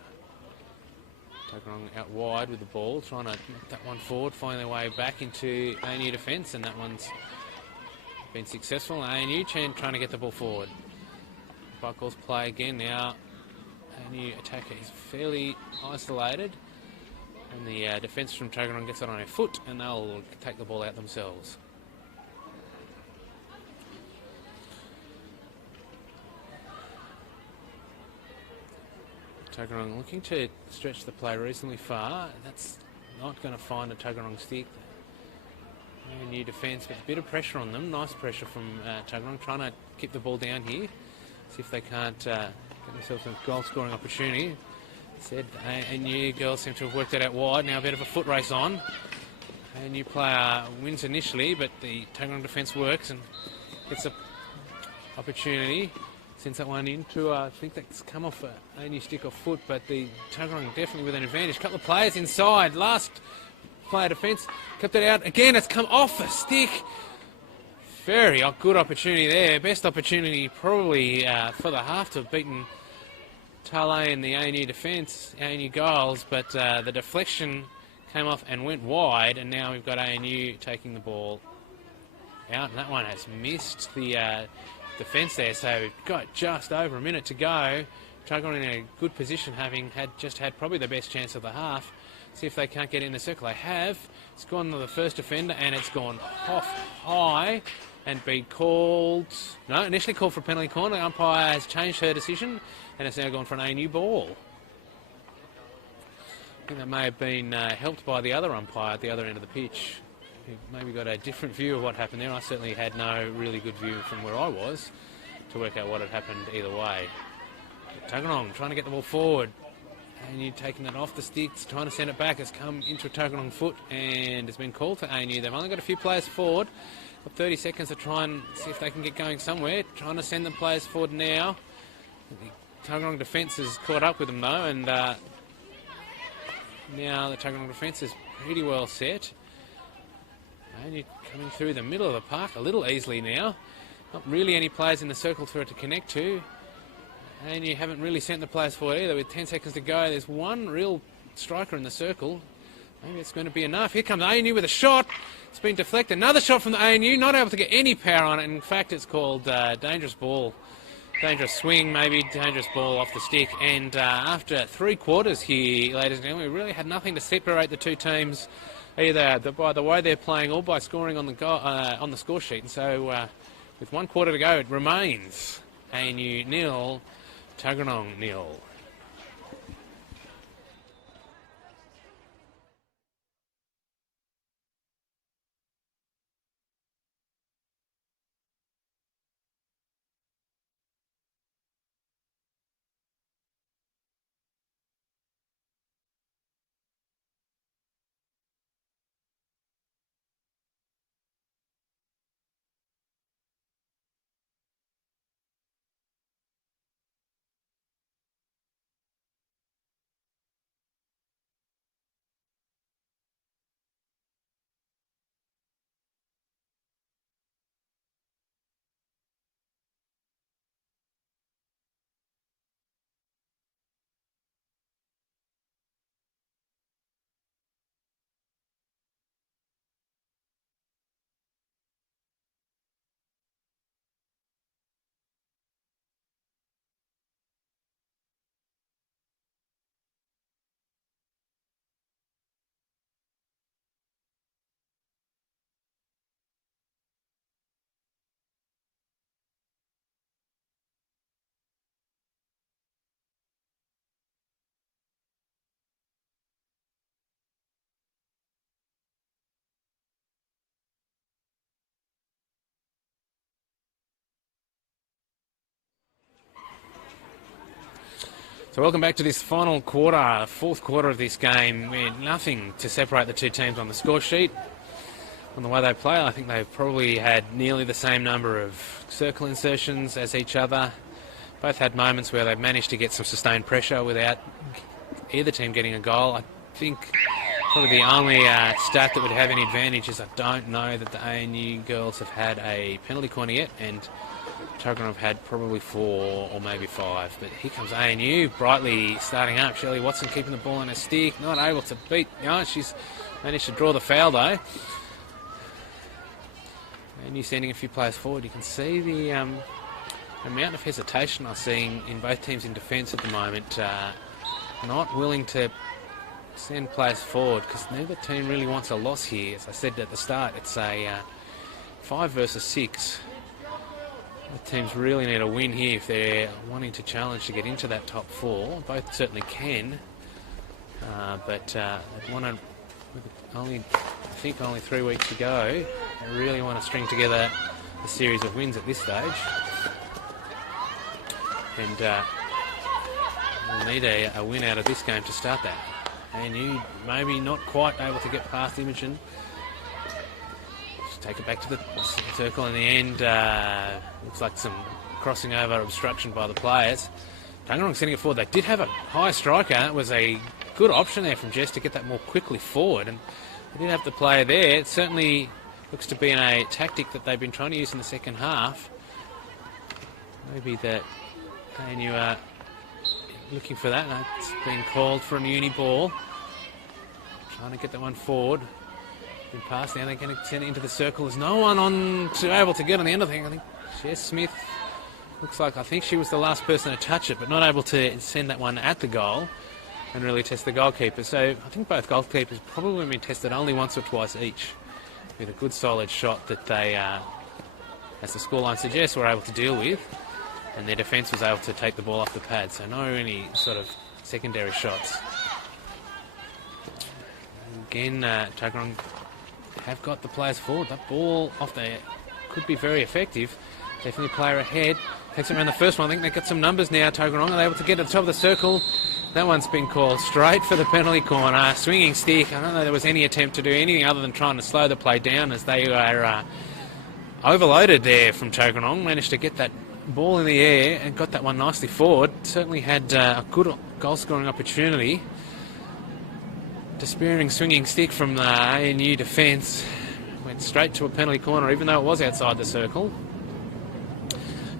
Tuggeranong out wide with the ball, trying to knock that one forward, find their way back into ANU defence, and that one's been successful. ANU trying to get the ball forward. Buckles play again now. ANU attacker is fairly isolated, and the defence from Tuggeranong gets it on their foot, and they'll take the ball out themselves. Tuggeranong looking to stretch the play reasonably far. That's not going to find a Tuggeranong stick. A new defence, but a bit of pressure on them. Nice pressure from Tuggeranong, trying to keep the ball down here. See if they can't get themselves a goal scoring opportunity. Said a new girls seem to have worked it out wide. Now a bit of a foot race on. A new player wins initially, but the Tuggeranong defence works and gets an opportunity. Sends that one into, I think that's come off a new stick or foot, but the Tuggeranong definitely with an advantage. Couple of players inside. Last player defence kept it out. Again, it's come off the stick. Very good opportunity there. Best opportunity probably for the half to have beaten Tale in the ANU defence, ANU goals, but the deflection came off and went wide, and now we've got ANU taking the ball out, and that one has missed the defence there, so we've got just over a minute to go. Tuggeranong in a good position, having just had probably the best chance of the half. See if they can't get in the circle. They have. It's gone to the first defender, and it's gone off high and been called... No, initially called for a penalty corner. The umpire has changed her decision, and it's now gone for an ANU ball. I think that may have been helped by the other umpire at the other end of the pitch. He maybe got a different view of what happened there. I certainly had no really good view from where I was to work out what had happened either way. Tuggeranong trying to get the ball forward. ANU taking that off the sticks, trying to send it back. It's come into a Tuggeranong foot and it's been called for ANU. They've only got a few players forward. Got 30 seconds to try and see if they can get going somewhere. Trying to send the players forward now. The Tuggeranong defence has caught up with them though, and now the Tuggeranong defence is pretty well set. ANU coming through the middle of the park a little easily now. Not really any players in the circle for it to connect to. And you haven't really sent the players forward either. With 10 seconds to go, there's one real striker in the circle. Maybe it's going to be enough. Here comes ANU with a shot. It's been deflected. Another shot from the ANU. Not able to get any power on it. In fact, it's called dangerous ball. Dangerous swing, maybe. Dangerous ball off the stick. And after 3 quarters here, ladies and gentlemen, we really had nothing to separate the two teams, either by the way they're playing or by scoring on the score sheet. And so with 1 quarter to go, it remains ANU 0, Tuggeranong 0. So welcome back to this final quarter, fourth quarter of this game. We had nothing to separate the two teams on the score sheet. On the way they play, I think they've probably had nearly the same number of circle insertions as each other. Both had moments where they've managed to get some sustained pressure without either team getting a goal. I think probably the only stat that would have any advantage is I don't know that the ANU girls have had a penalty corner yet, and Tuggeranong have had probably 4 or maybe 5. But here comes ANU, brightly starting up. Shirley Watson keeping the ball on her stick, not able to beat. She's managed to draw the foul though. ANU sending a few players forward. You can see the amount of hesitation I'm seeing in both teams in defence at the moment. Not willing to send players forward because neither team really wants a loss here. As I said at the start, it's a 5 versus 6. The teams really need a win here if they're wanting to challenge to get into that top 4. Both certainly can, but they want to, I think only 3 weeks to go, they really want to string together a series of wins at this stage. And we'll need a win out of this game to start that. And you maybe not quite able to get past Imogen. Just take it back to the circle in the end. Looks like some crossing over obstruction by the players. Tuggeranong sending it forward. They did have a high striker. It was a good option there from Jess to get that more quickly forward, and they did have the player there. It certainly looks to be a tactic that they've been trying to use in the second half. Maybe that ANU are looking for that. No, it's been called for a uni ball. Trying to get that one forward. Been passed. Now they're going to send it into the circle. There's no one on able to get on the end of the thing. I think Jess Smith looks like, I think she was the last person to touch it, but not able to send that one at the goal and really test the goalkeeper. So I think both goalkeepers probably been tested only once or twice each, with a good solid shot that they, as the scoreline suggests, were able to deal with, and their defence was able to take the ball off the pad. So no any sort of secondary shots. Again, Tuggeranong have got the players forward. That ball off there could be very effective. Definitely player ahead. Takes it around the first one. I think they've got some numbers now. Tuggeranong are able to get to the top of the circle. That one's been called straight for the penalty corner. Swinging stick. I don't know there was any attempt to do anything other than trying to slow the play down, as they were overloaded there from Tuggeranong. Managed to get that ball in the air and got that one nicely forward. Certainly had a good goal scoring opportunity. Despairing swinging stick from the ANU defence. Went straight to a penalty corner, even though it was outside the circle.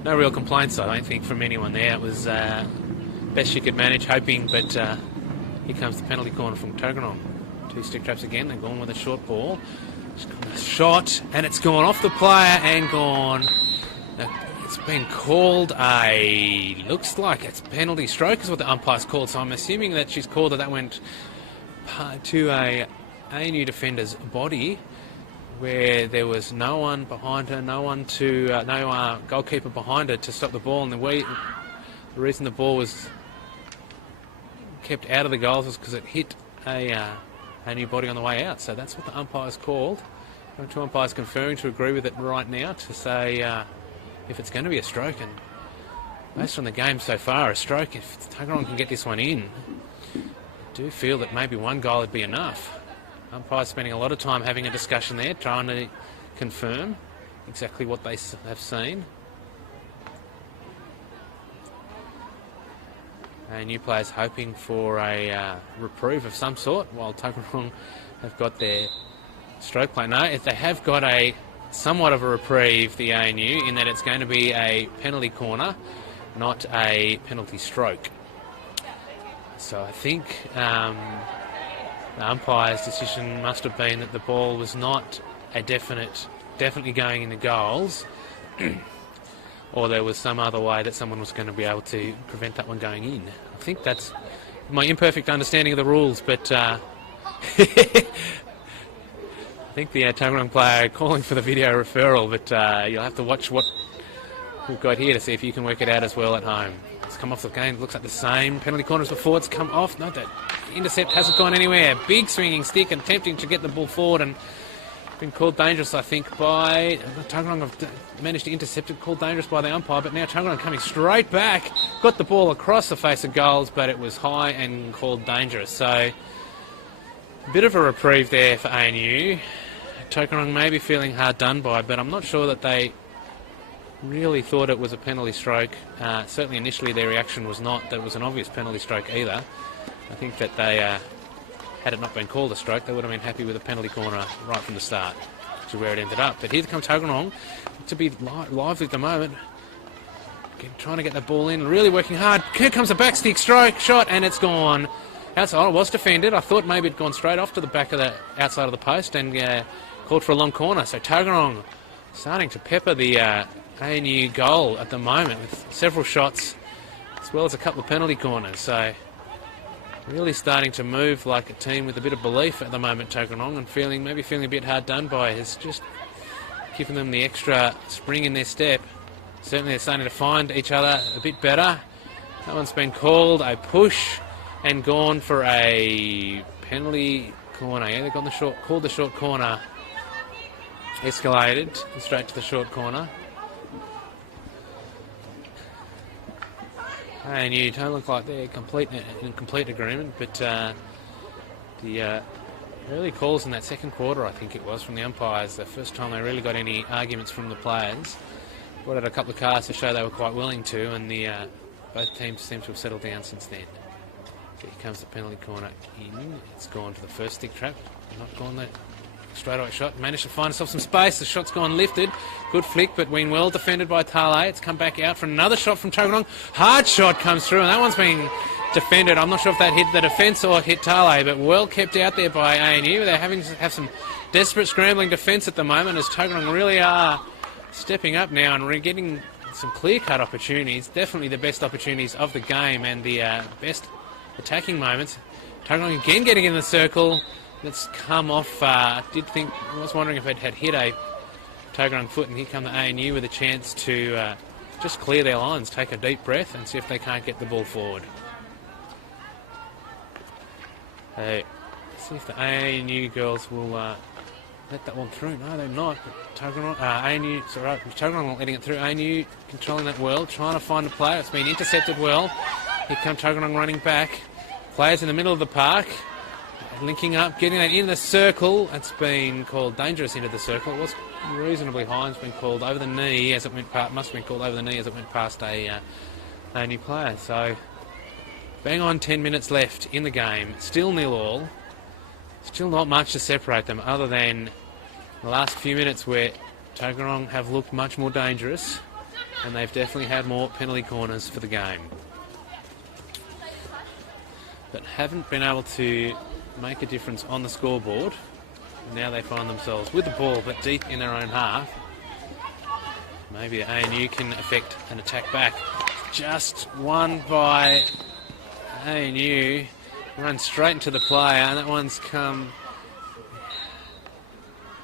No real complaints, I don't think, from anyone there. It was best she could manage, hoping, but here comes the penalty corner from Tuggeranong. Two stick traps again. They're going with a short ball. Shot, and it's gone off the player and gone. It's been called looks like it's penalty stroke is what the umpire's called, so I'm assuming that she's called that went to a ANU defender's body, where there was no one behind her, no goalkeeper behind her to stop the ball, and the reason the ball was kept out of the goals was because it hit a new body on the way out. So that's what the umpire's called. Two umpires conferring to agree with it right now to say if it's going to be a stroke, and based on the game so far, a stroke, if Tuggeranong can get this one in, I do feel that maybe one goal would be enough. Umpires spending a lot of time having a discussion there, trying to confirm exactly what they have seen. And new players hoping for a reprieve of some sort, while Tuggeranong have got their stroke play. No, if they have got a somewhat of a reprieve, the ANU, in that it's going to be a penalty corner, not a penalty stroke. So I think the umpire's decision must have been that the ball was not a definitely going into goals, or there was some other way that someone was going to be able to prevent that one going in. I think that's my imperfect understanding of the rules, but I think the Tuggeranong player calling for the video referral, but you'll have to watch what we've got here to see if you can work it out as well at home. It's come off the game, looks like the same penalty corner as before. It's come off. No, that intercept hasn't gone anywhere. Big swinging stick and attempting to get the ball forward, and been called dangerous, I think, by Tuggeranong. Have managed to intercept it, called dangerous by the umpire, but now Tuggeranong coming straight back, got the ball across the face of goals, but it was high and called dangerous. So a bit of a reprieve there for ANU. Tuggeranong may be feeling hard done by, but I'm not sure that they really thought it was a penalty stroke. Certainly initially their reaction was not that it was an obvious penalty stroke either. I think that they, had it not been called a stroke, they would have been happy with a penalty corner right from the start, which is where it ended up. But here comes Tuggeranong to be lively at the moment, trying to get that ball in, really working hard. Here comes a back stick stroke shot, and it's gone outside. It was defended. I thought maybe it'd gone straight off to the back of the outside of the post and called for a long corner. So Tuggeranong starting to pepper the ANU goal at the moment with several shots as well as a couple of penalty corners. So really starting to move like a team with a bit of belief at the moment, Tuggeranong, and maybe feeling a bit hard done by. Has just given them the extra spring in their step. Certainly they're starting to find each other a bit better. That one's been called a push and gone for a penalty corner. Yeah, they've called the short corner. Escalated straight to the short corner. And you don't look like they're in complete agreement, but the early calls in that second quarter, I think it was, from the umpires, the first time they really got any arguments from the players, brought out a couple of cars to show they were quite willing to, and the both teams seem to have settled down since then. So here comes the penalty corner in. It's gone for the first stick trap. Not gone that straightaway shot. Managed to find herself some space. The shot's gone lifted. Good flick, but been well defended by Tale. It's come back out for another shot from Tuggeranong. Hard shot comes through, and that one's been defended. I'm not sure if that hit the defence or hit Tale, but well kept out there by ANU. They're having to have some desperate scrambling defence at the moment, as Tuggeranong really are stepping up now and we're getting some clear-cut opportunities. Definitely the best opportunities of the game and the best attacking moments. Tuggeranong again getting in the circle. Let's come off. I was wondering if it had hit a Tuggeranong foot, and here come the ANU with a chance to just clear their lines, take a deep breath, and see if they can't get the ball forward. See if the ANU girls will let that one through. No, they're not. Tuggeranong, Tuggeranong not letting it through. ANU controlling that well, trying to find a player. It's been intercepted well. Here come Tuggeranong running back. Players in the middle of the park. Linking up, getting that in the circle. It's been called dangerous into the circle. It was reasonably high. It's been called over the knee as it went past. Must have been called over the knee as it went past a new player. So bang on 10 minutes left in the game. Still 0-all. Still not much to separate them, other than the last few minutes where Tuggeranong have looked much more dangerous, and they've definitely had more penalty corners for the game, but haven't been able to make a difference on the scoreboard. Now they find themselves with the ball but deep in their own half. Maybe the ANU can effect an attack back. Just won by ANU. Run straight into the player, and that one's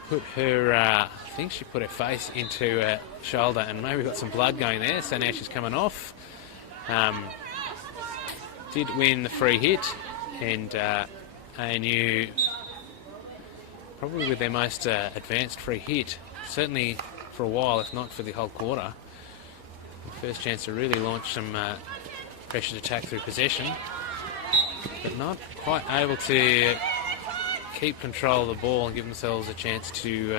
put her, I think she put her face into her shoulder and maybe got some blood going there, so now she's coming off. Did win the free hit, and ANU probably with their most advanced free hit, certainly for a while, if not for the whole quarter. The first chance to really launch some pressured attack through possession, but not quite able to keep control of the ball and give themselves a chance to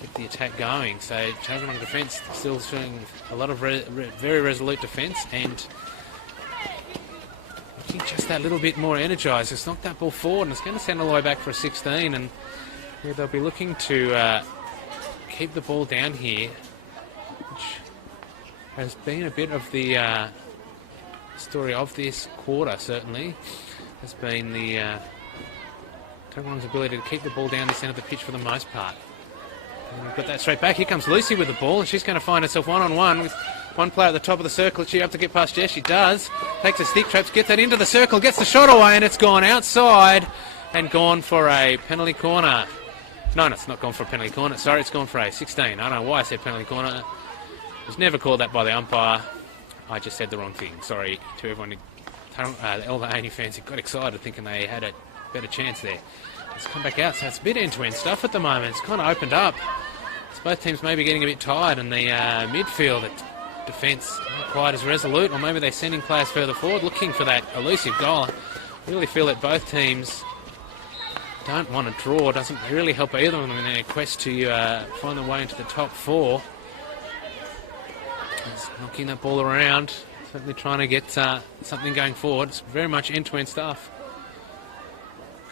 keep the attack going. So Tuggeranong defence still showing a lot of very resolute defence, and looking just that little bit more energised. It's knocked that ball forward, and it's going to send all the way back for a 16, and yeah, they'll be looking to keep the ball down here, which has been a bit of the story of this quarter, certainly, has been the Tuggeranong's ability to keep the ball down this end of the pitch for the most part. And we've got that straight back. Here comes Lucy with the ball, and she's going to find herself one-on-one with one player at the top of the circle. Is she up to get past Jess? She does. Takes a stick traps, gets that into the circle, gets the shot away, and it's gone outside and gone for a penalty corner. No, it's not gone for a penalty corner. Sorry, it's gone for a 16. I don't know why I said penalty corner. It was never called that by the umpire. I just said the wrong thing. Sorry to everyone, all the ANU fans who got excited thinking they had a better chance there. It's come back out, so it's a bit end-to-end stuff at the moment. It's kind of opened up. It's both teams maybe getting a bit tired, and the midfield, the defence not quite as resolute, or maybe they're sending players further forward looking for that elusive goal. I really feel that both teams don't want to draw. It doesn't really help either of them in their quest to find their way into the top four. He's knocking that ball around, certainly trying to get something going forward. It's very much end-to-end stuff.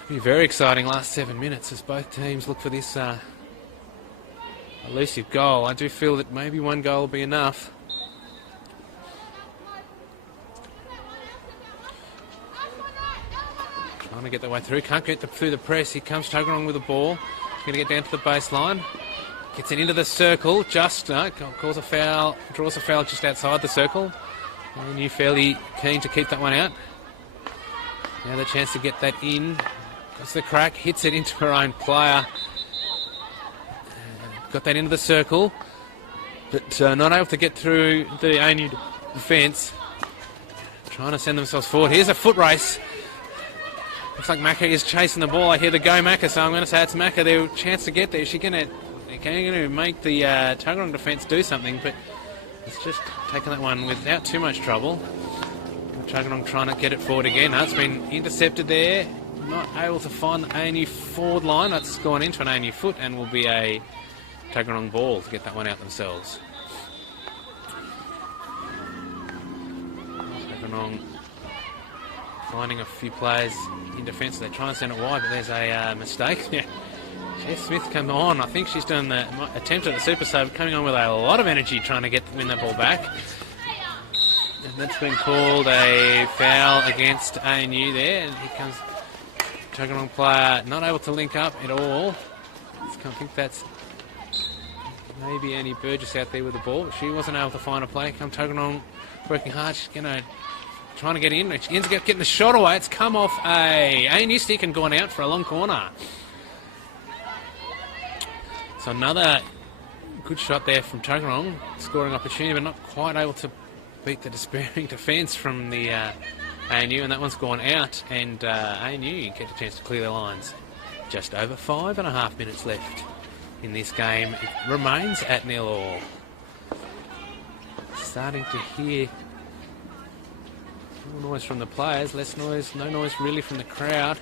Could be very exciting last 7 minutes as both teams look for this elusive goal. I do feel that maybe one goal will be enough. Trying to get their way through, can't get through the press. Here comes Tuggeranong with the ball. Going to get down to the baseline. Gets it into the circle, just calls a foul, draws a foul just outside the circle. And you're fairly keen to keep that one out. Now the chance to get that in. Goes the crack, hits it into her own player. Got that into the circle, but not able to get through the ANU defence. Trying to send themselves forward. Here's a foot race. Looks like Macca is chasing the ball. I hear the go Macca, so I'm going to say it's Macca. Their chance to get there. She's going to make the Tuggeranong defence do something, but it's just taken that one without too much trouble. Tuggeranong trying to get it forward again. It's been intercepted there. Not able to find the ANU forward line. That's gone into an ANU foot and will be a Tuggeranong ball to get that one out themselves. Tuggeranong finding a few players in defence. They try and send it wide, but there's a mistake. Yeah. Jess Smith come on. I think she's done the attempt at the super save, coming on with a lot of energy trying to win that ball back. And that's been called a foul against ANU there. And here comes Tuggeranong player, not able to link up at all. I think that's maybe Annie Burgess out there with the ball, but she wasn't able to find a play. Come Tuggeranong working hard. She's trying to get in. She ends up getting the shot away. It's come off a ANU stick and gone out for a long corner. So another good shot there from Tuggeranong, scoring opportunity, but not quite able to beat the despairing defence from the ANU, and that one's gone out, and ANU get a chance to clear their lines. Just over 5.5 minutes left in this game. It remains at 0-0. Starting to hear more noise from the players, less noise, no noise really from the crowd.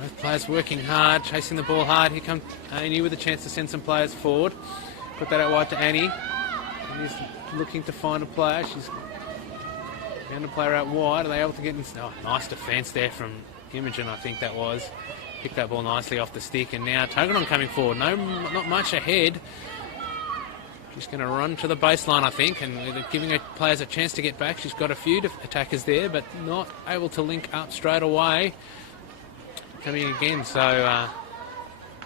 Both players working hard, chasing the ball hard. Here comes Annie with a chance to send some players forward. Put that out wide to Annie. Annie's looking to find a player. She's found a player out wide. Are they able to get in? Oh, nice defence there from Imogen, I think that was. Picked that ball nicely off the stick. And now Tuggeranong coming forward. Not much ahead. She's going to run to the baseline, I think, and giving her players a chance to get back. She's got a few attackers there, but not able to link up straight away. Coming again, so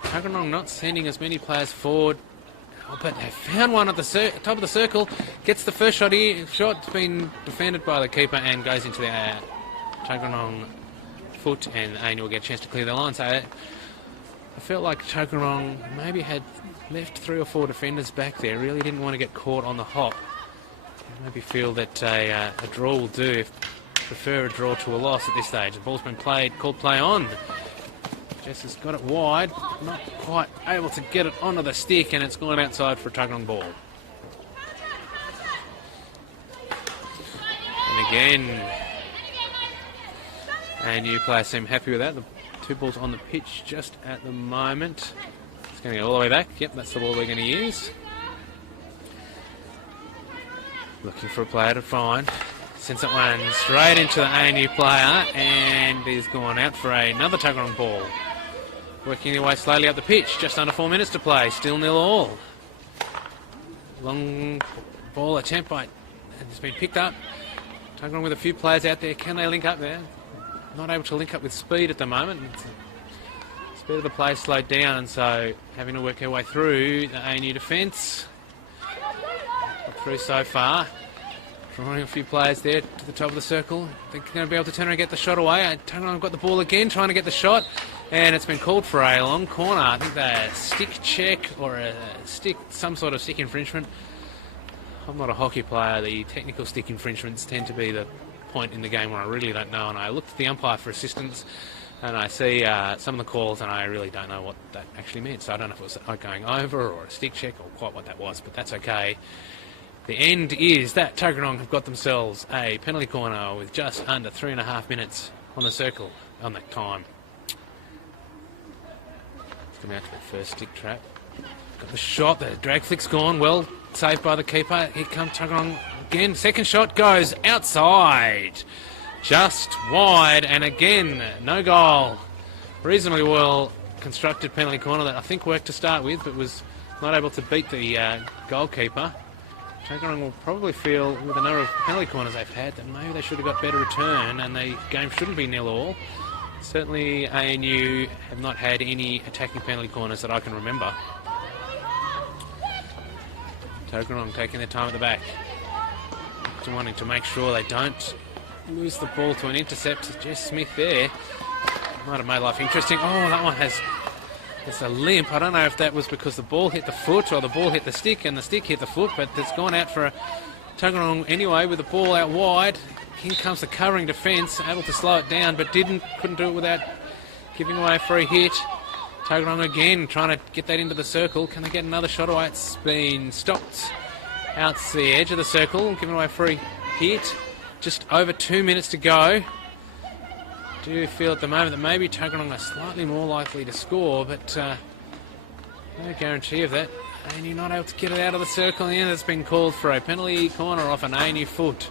Tuggeranong not sending as many players forward, but they found one at the top of the circle, gets the first shot here. Shot's been defended by the keeper and goes into the Tuggeranong foot, and ANU will get a chance to clear the line. So I felt like Tuggeranong maybe had left 3 or 4 defenders back there, really didn't want to get caught on the hop. Maybe feel that a draw will do, prefer a draw to a loss at this stage. The ball's been called play on. Jess has got it wide, not quite able to get it onto the stick, and it's gone outside for a Tuggeranong ball. And again, ANU players seem happy with that. The 2 balls on the pitch just at the moment. It's going to go all the way back. Yep, that's the ball we're going to use. Looking for a player to find. Sends that one straight into the ANU player, and he's gone out for another Tuggeranong ball. Working their way slowly up the pitch, just under 4 minutes to play, still 0-0. Long ball attempt by, and it's been picked up. Tuggeranong with a few players out there, can they link up there? Not able to link up with speed at the moment. Speed of the play slowed down, and so having to work her way through the ANU defence. Got through so far. Drawing a few players there to the top of the circle. They're going to be able to turn around and get the shot away. Tuggeranong got the ball again, trying to get the shot. And it's been called for a long corner. I think the stick check or some sort of stick infringement. I'm not a hockey player. The technical stick infringements tend to be the point in the game where I really don't know. And I looked at the umpire for assistance, and I see some of the calls, and I really don't know what that actually meant. So I don't know if it was going over or a stick check or quite what that was, but that's okay. The end is that Tuggeranong have got themselves a penalty corner with just under 3.5 minutes on the circle on that time. Let's come out to the first stick trap. Got the shot, the drag flick's gone, well saved by the keeper. Here comes Tuggeranong again. Second shot goes outside, just wide, and again, no goal. Reasonably well constructed penalty corner that I think worked to start with, but was not able to beat the goalkeeper. Tuggeranong will probably feel, with the number of penalty corners they've had, that maybe they should have got better return and the game shouldn't be 0-0. Certainly ANU have not had any attacking penalty corners that I can remember. Tuggeranong taking their time at the back, wanting to make sure they don't lose the ball to an intercept. Jess Smith there might have made life interesting. Oh, that one has... It's a limp. I don't know if that was because the ball hit the foot or the ball hit the stick and the stick hit the foot, but it's gone out for a Tuggeranong anyway with the ball out wide. Here comes the covering defence, able to slow it down, but couldn't do it without giving away a free hit. Tuggeranong again trying to get that into the circle. Can they get another shot away? It's been stopped out to the edge of the circle, giving away a free hit. Just over 2 minutes to go. Do feel at the moment that maybe Tuggeranong are slightly more likely to score, but no guarantee of that. And you're not able to get it out of the circle, and it's been called for a penalty corner off an ANU foot.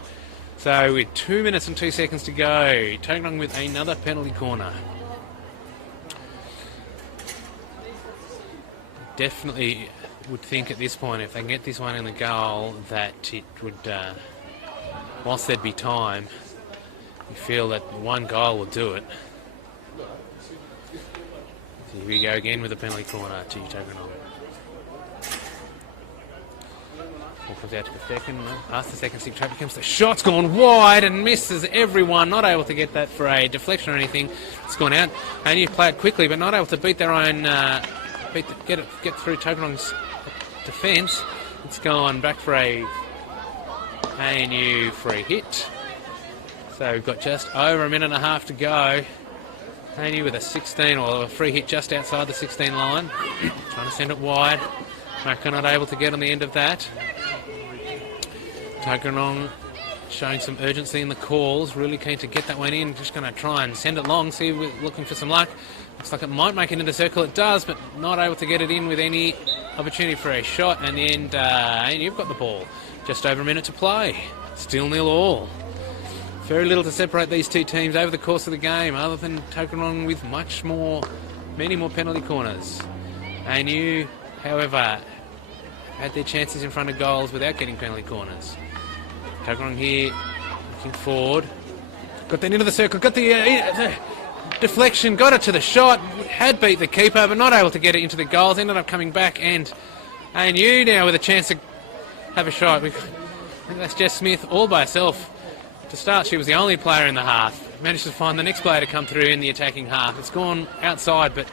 So with 2 minutes and 2 seconds to go, Tuggeranong with another penalty corner. Definitely would think at this point, if they can get this one in the goal, that it would, whilst there'd be time, you feel that one goal will do it. So here we go again with a penalty corner to Tuggeranong. Ball comes out to the second, past the second stick, trap comes the shot's gone wide and misses everyone, not able to get that for a deflection or anything. It's gone out, and you play it quickly, but not able to beat their own, get through Tuggeranong's defence. It's gone back for a ANU free hit. So we've got just over a minute and a half to go. ANU with a 16 or a free hit just outside the 16 line. Trying to send it wide. Macca not able to get on the end of that. Tuggeranong showing some urgency in the calls, really keen to get that one in, just going to try and send it long, see, we're looking for some luck. Looks like it might make it into the circle, it does, but not able to get it in with any opportunity for a shot, and the end, and you've got the ball. Just over a minute to play, still 0-all. Very little to separate these two teams over the course of the game, other than Tuggeranong with many more penalty corners. ANU, however, had their chances in front of goals without getting penalty corners. Tuggeranong here, looking forward. Got that into the circle, got the deflection, got it to the shot, had beat the keeper, but not able to get it into the goals. Ended up coming back, and ANU now with a chance to have a shot. I think that's Jess Smith all by herself. To start, she was the only player in the half. Managed to find the next player to come through in the attacking half. It's gone outside, but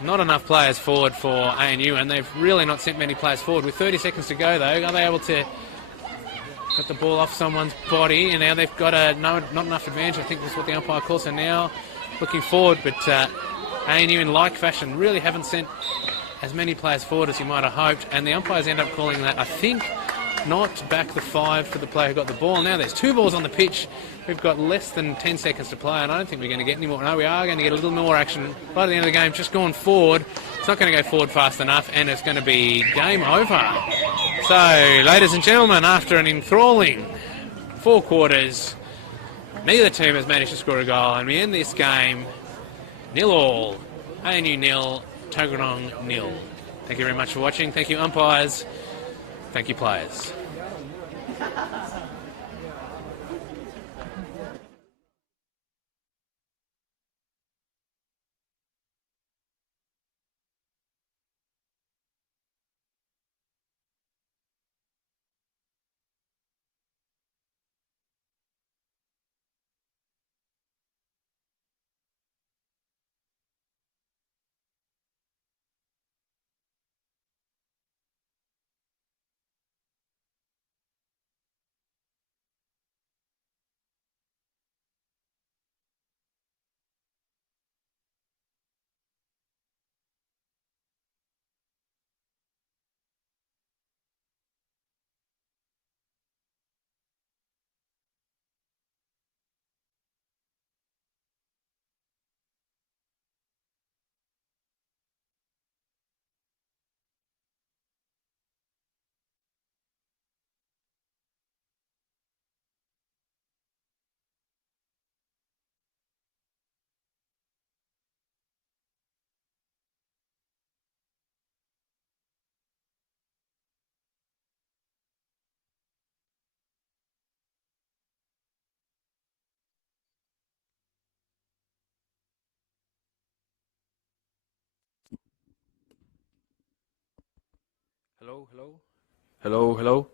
not enough players forward for ANU, and they've really not sent many players forward. With 30 seconds to go, though, are they able to get the ball off someone's body? And now they've got not enough advantage, I think that's what the umpire calls. So now looking forward, but ANU in like fashion really haven't sent as many players forward as you might have hoped, and the umpires end up calling that, I think, not back the 5 for the player who got the ball. Now there's 2 balls on the pitch. We've got less than 10 seconds to play, and I don't think we're going to get any more. No, we are going to get a little more action right at the end of the game. Just gone forward. It's not going to go forward fast enough, and it's going to be game over. So, ladies and gentlemen, after an enthralling 4 quarters, neither team has managed to score a goal, and we end this game 0-all. ANU 0, Tuggeranong 0. Thank you very much for watching. Thank you, umpires. Thank you, players. Hello, hello. Hello, hello.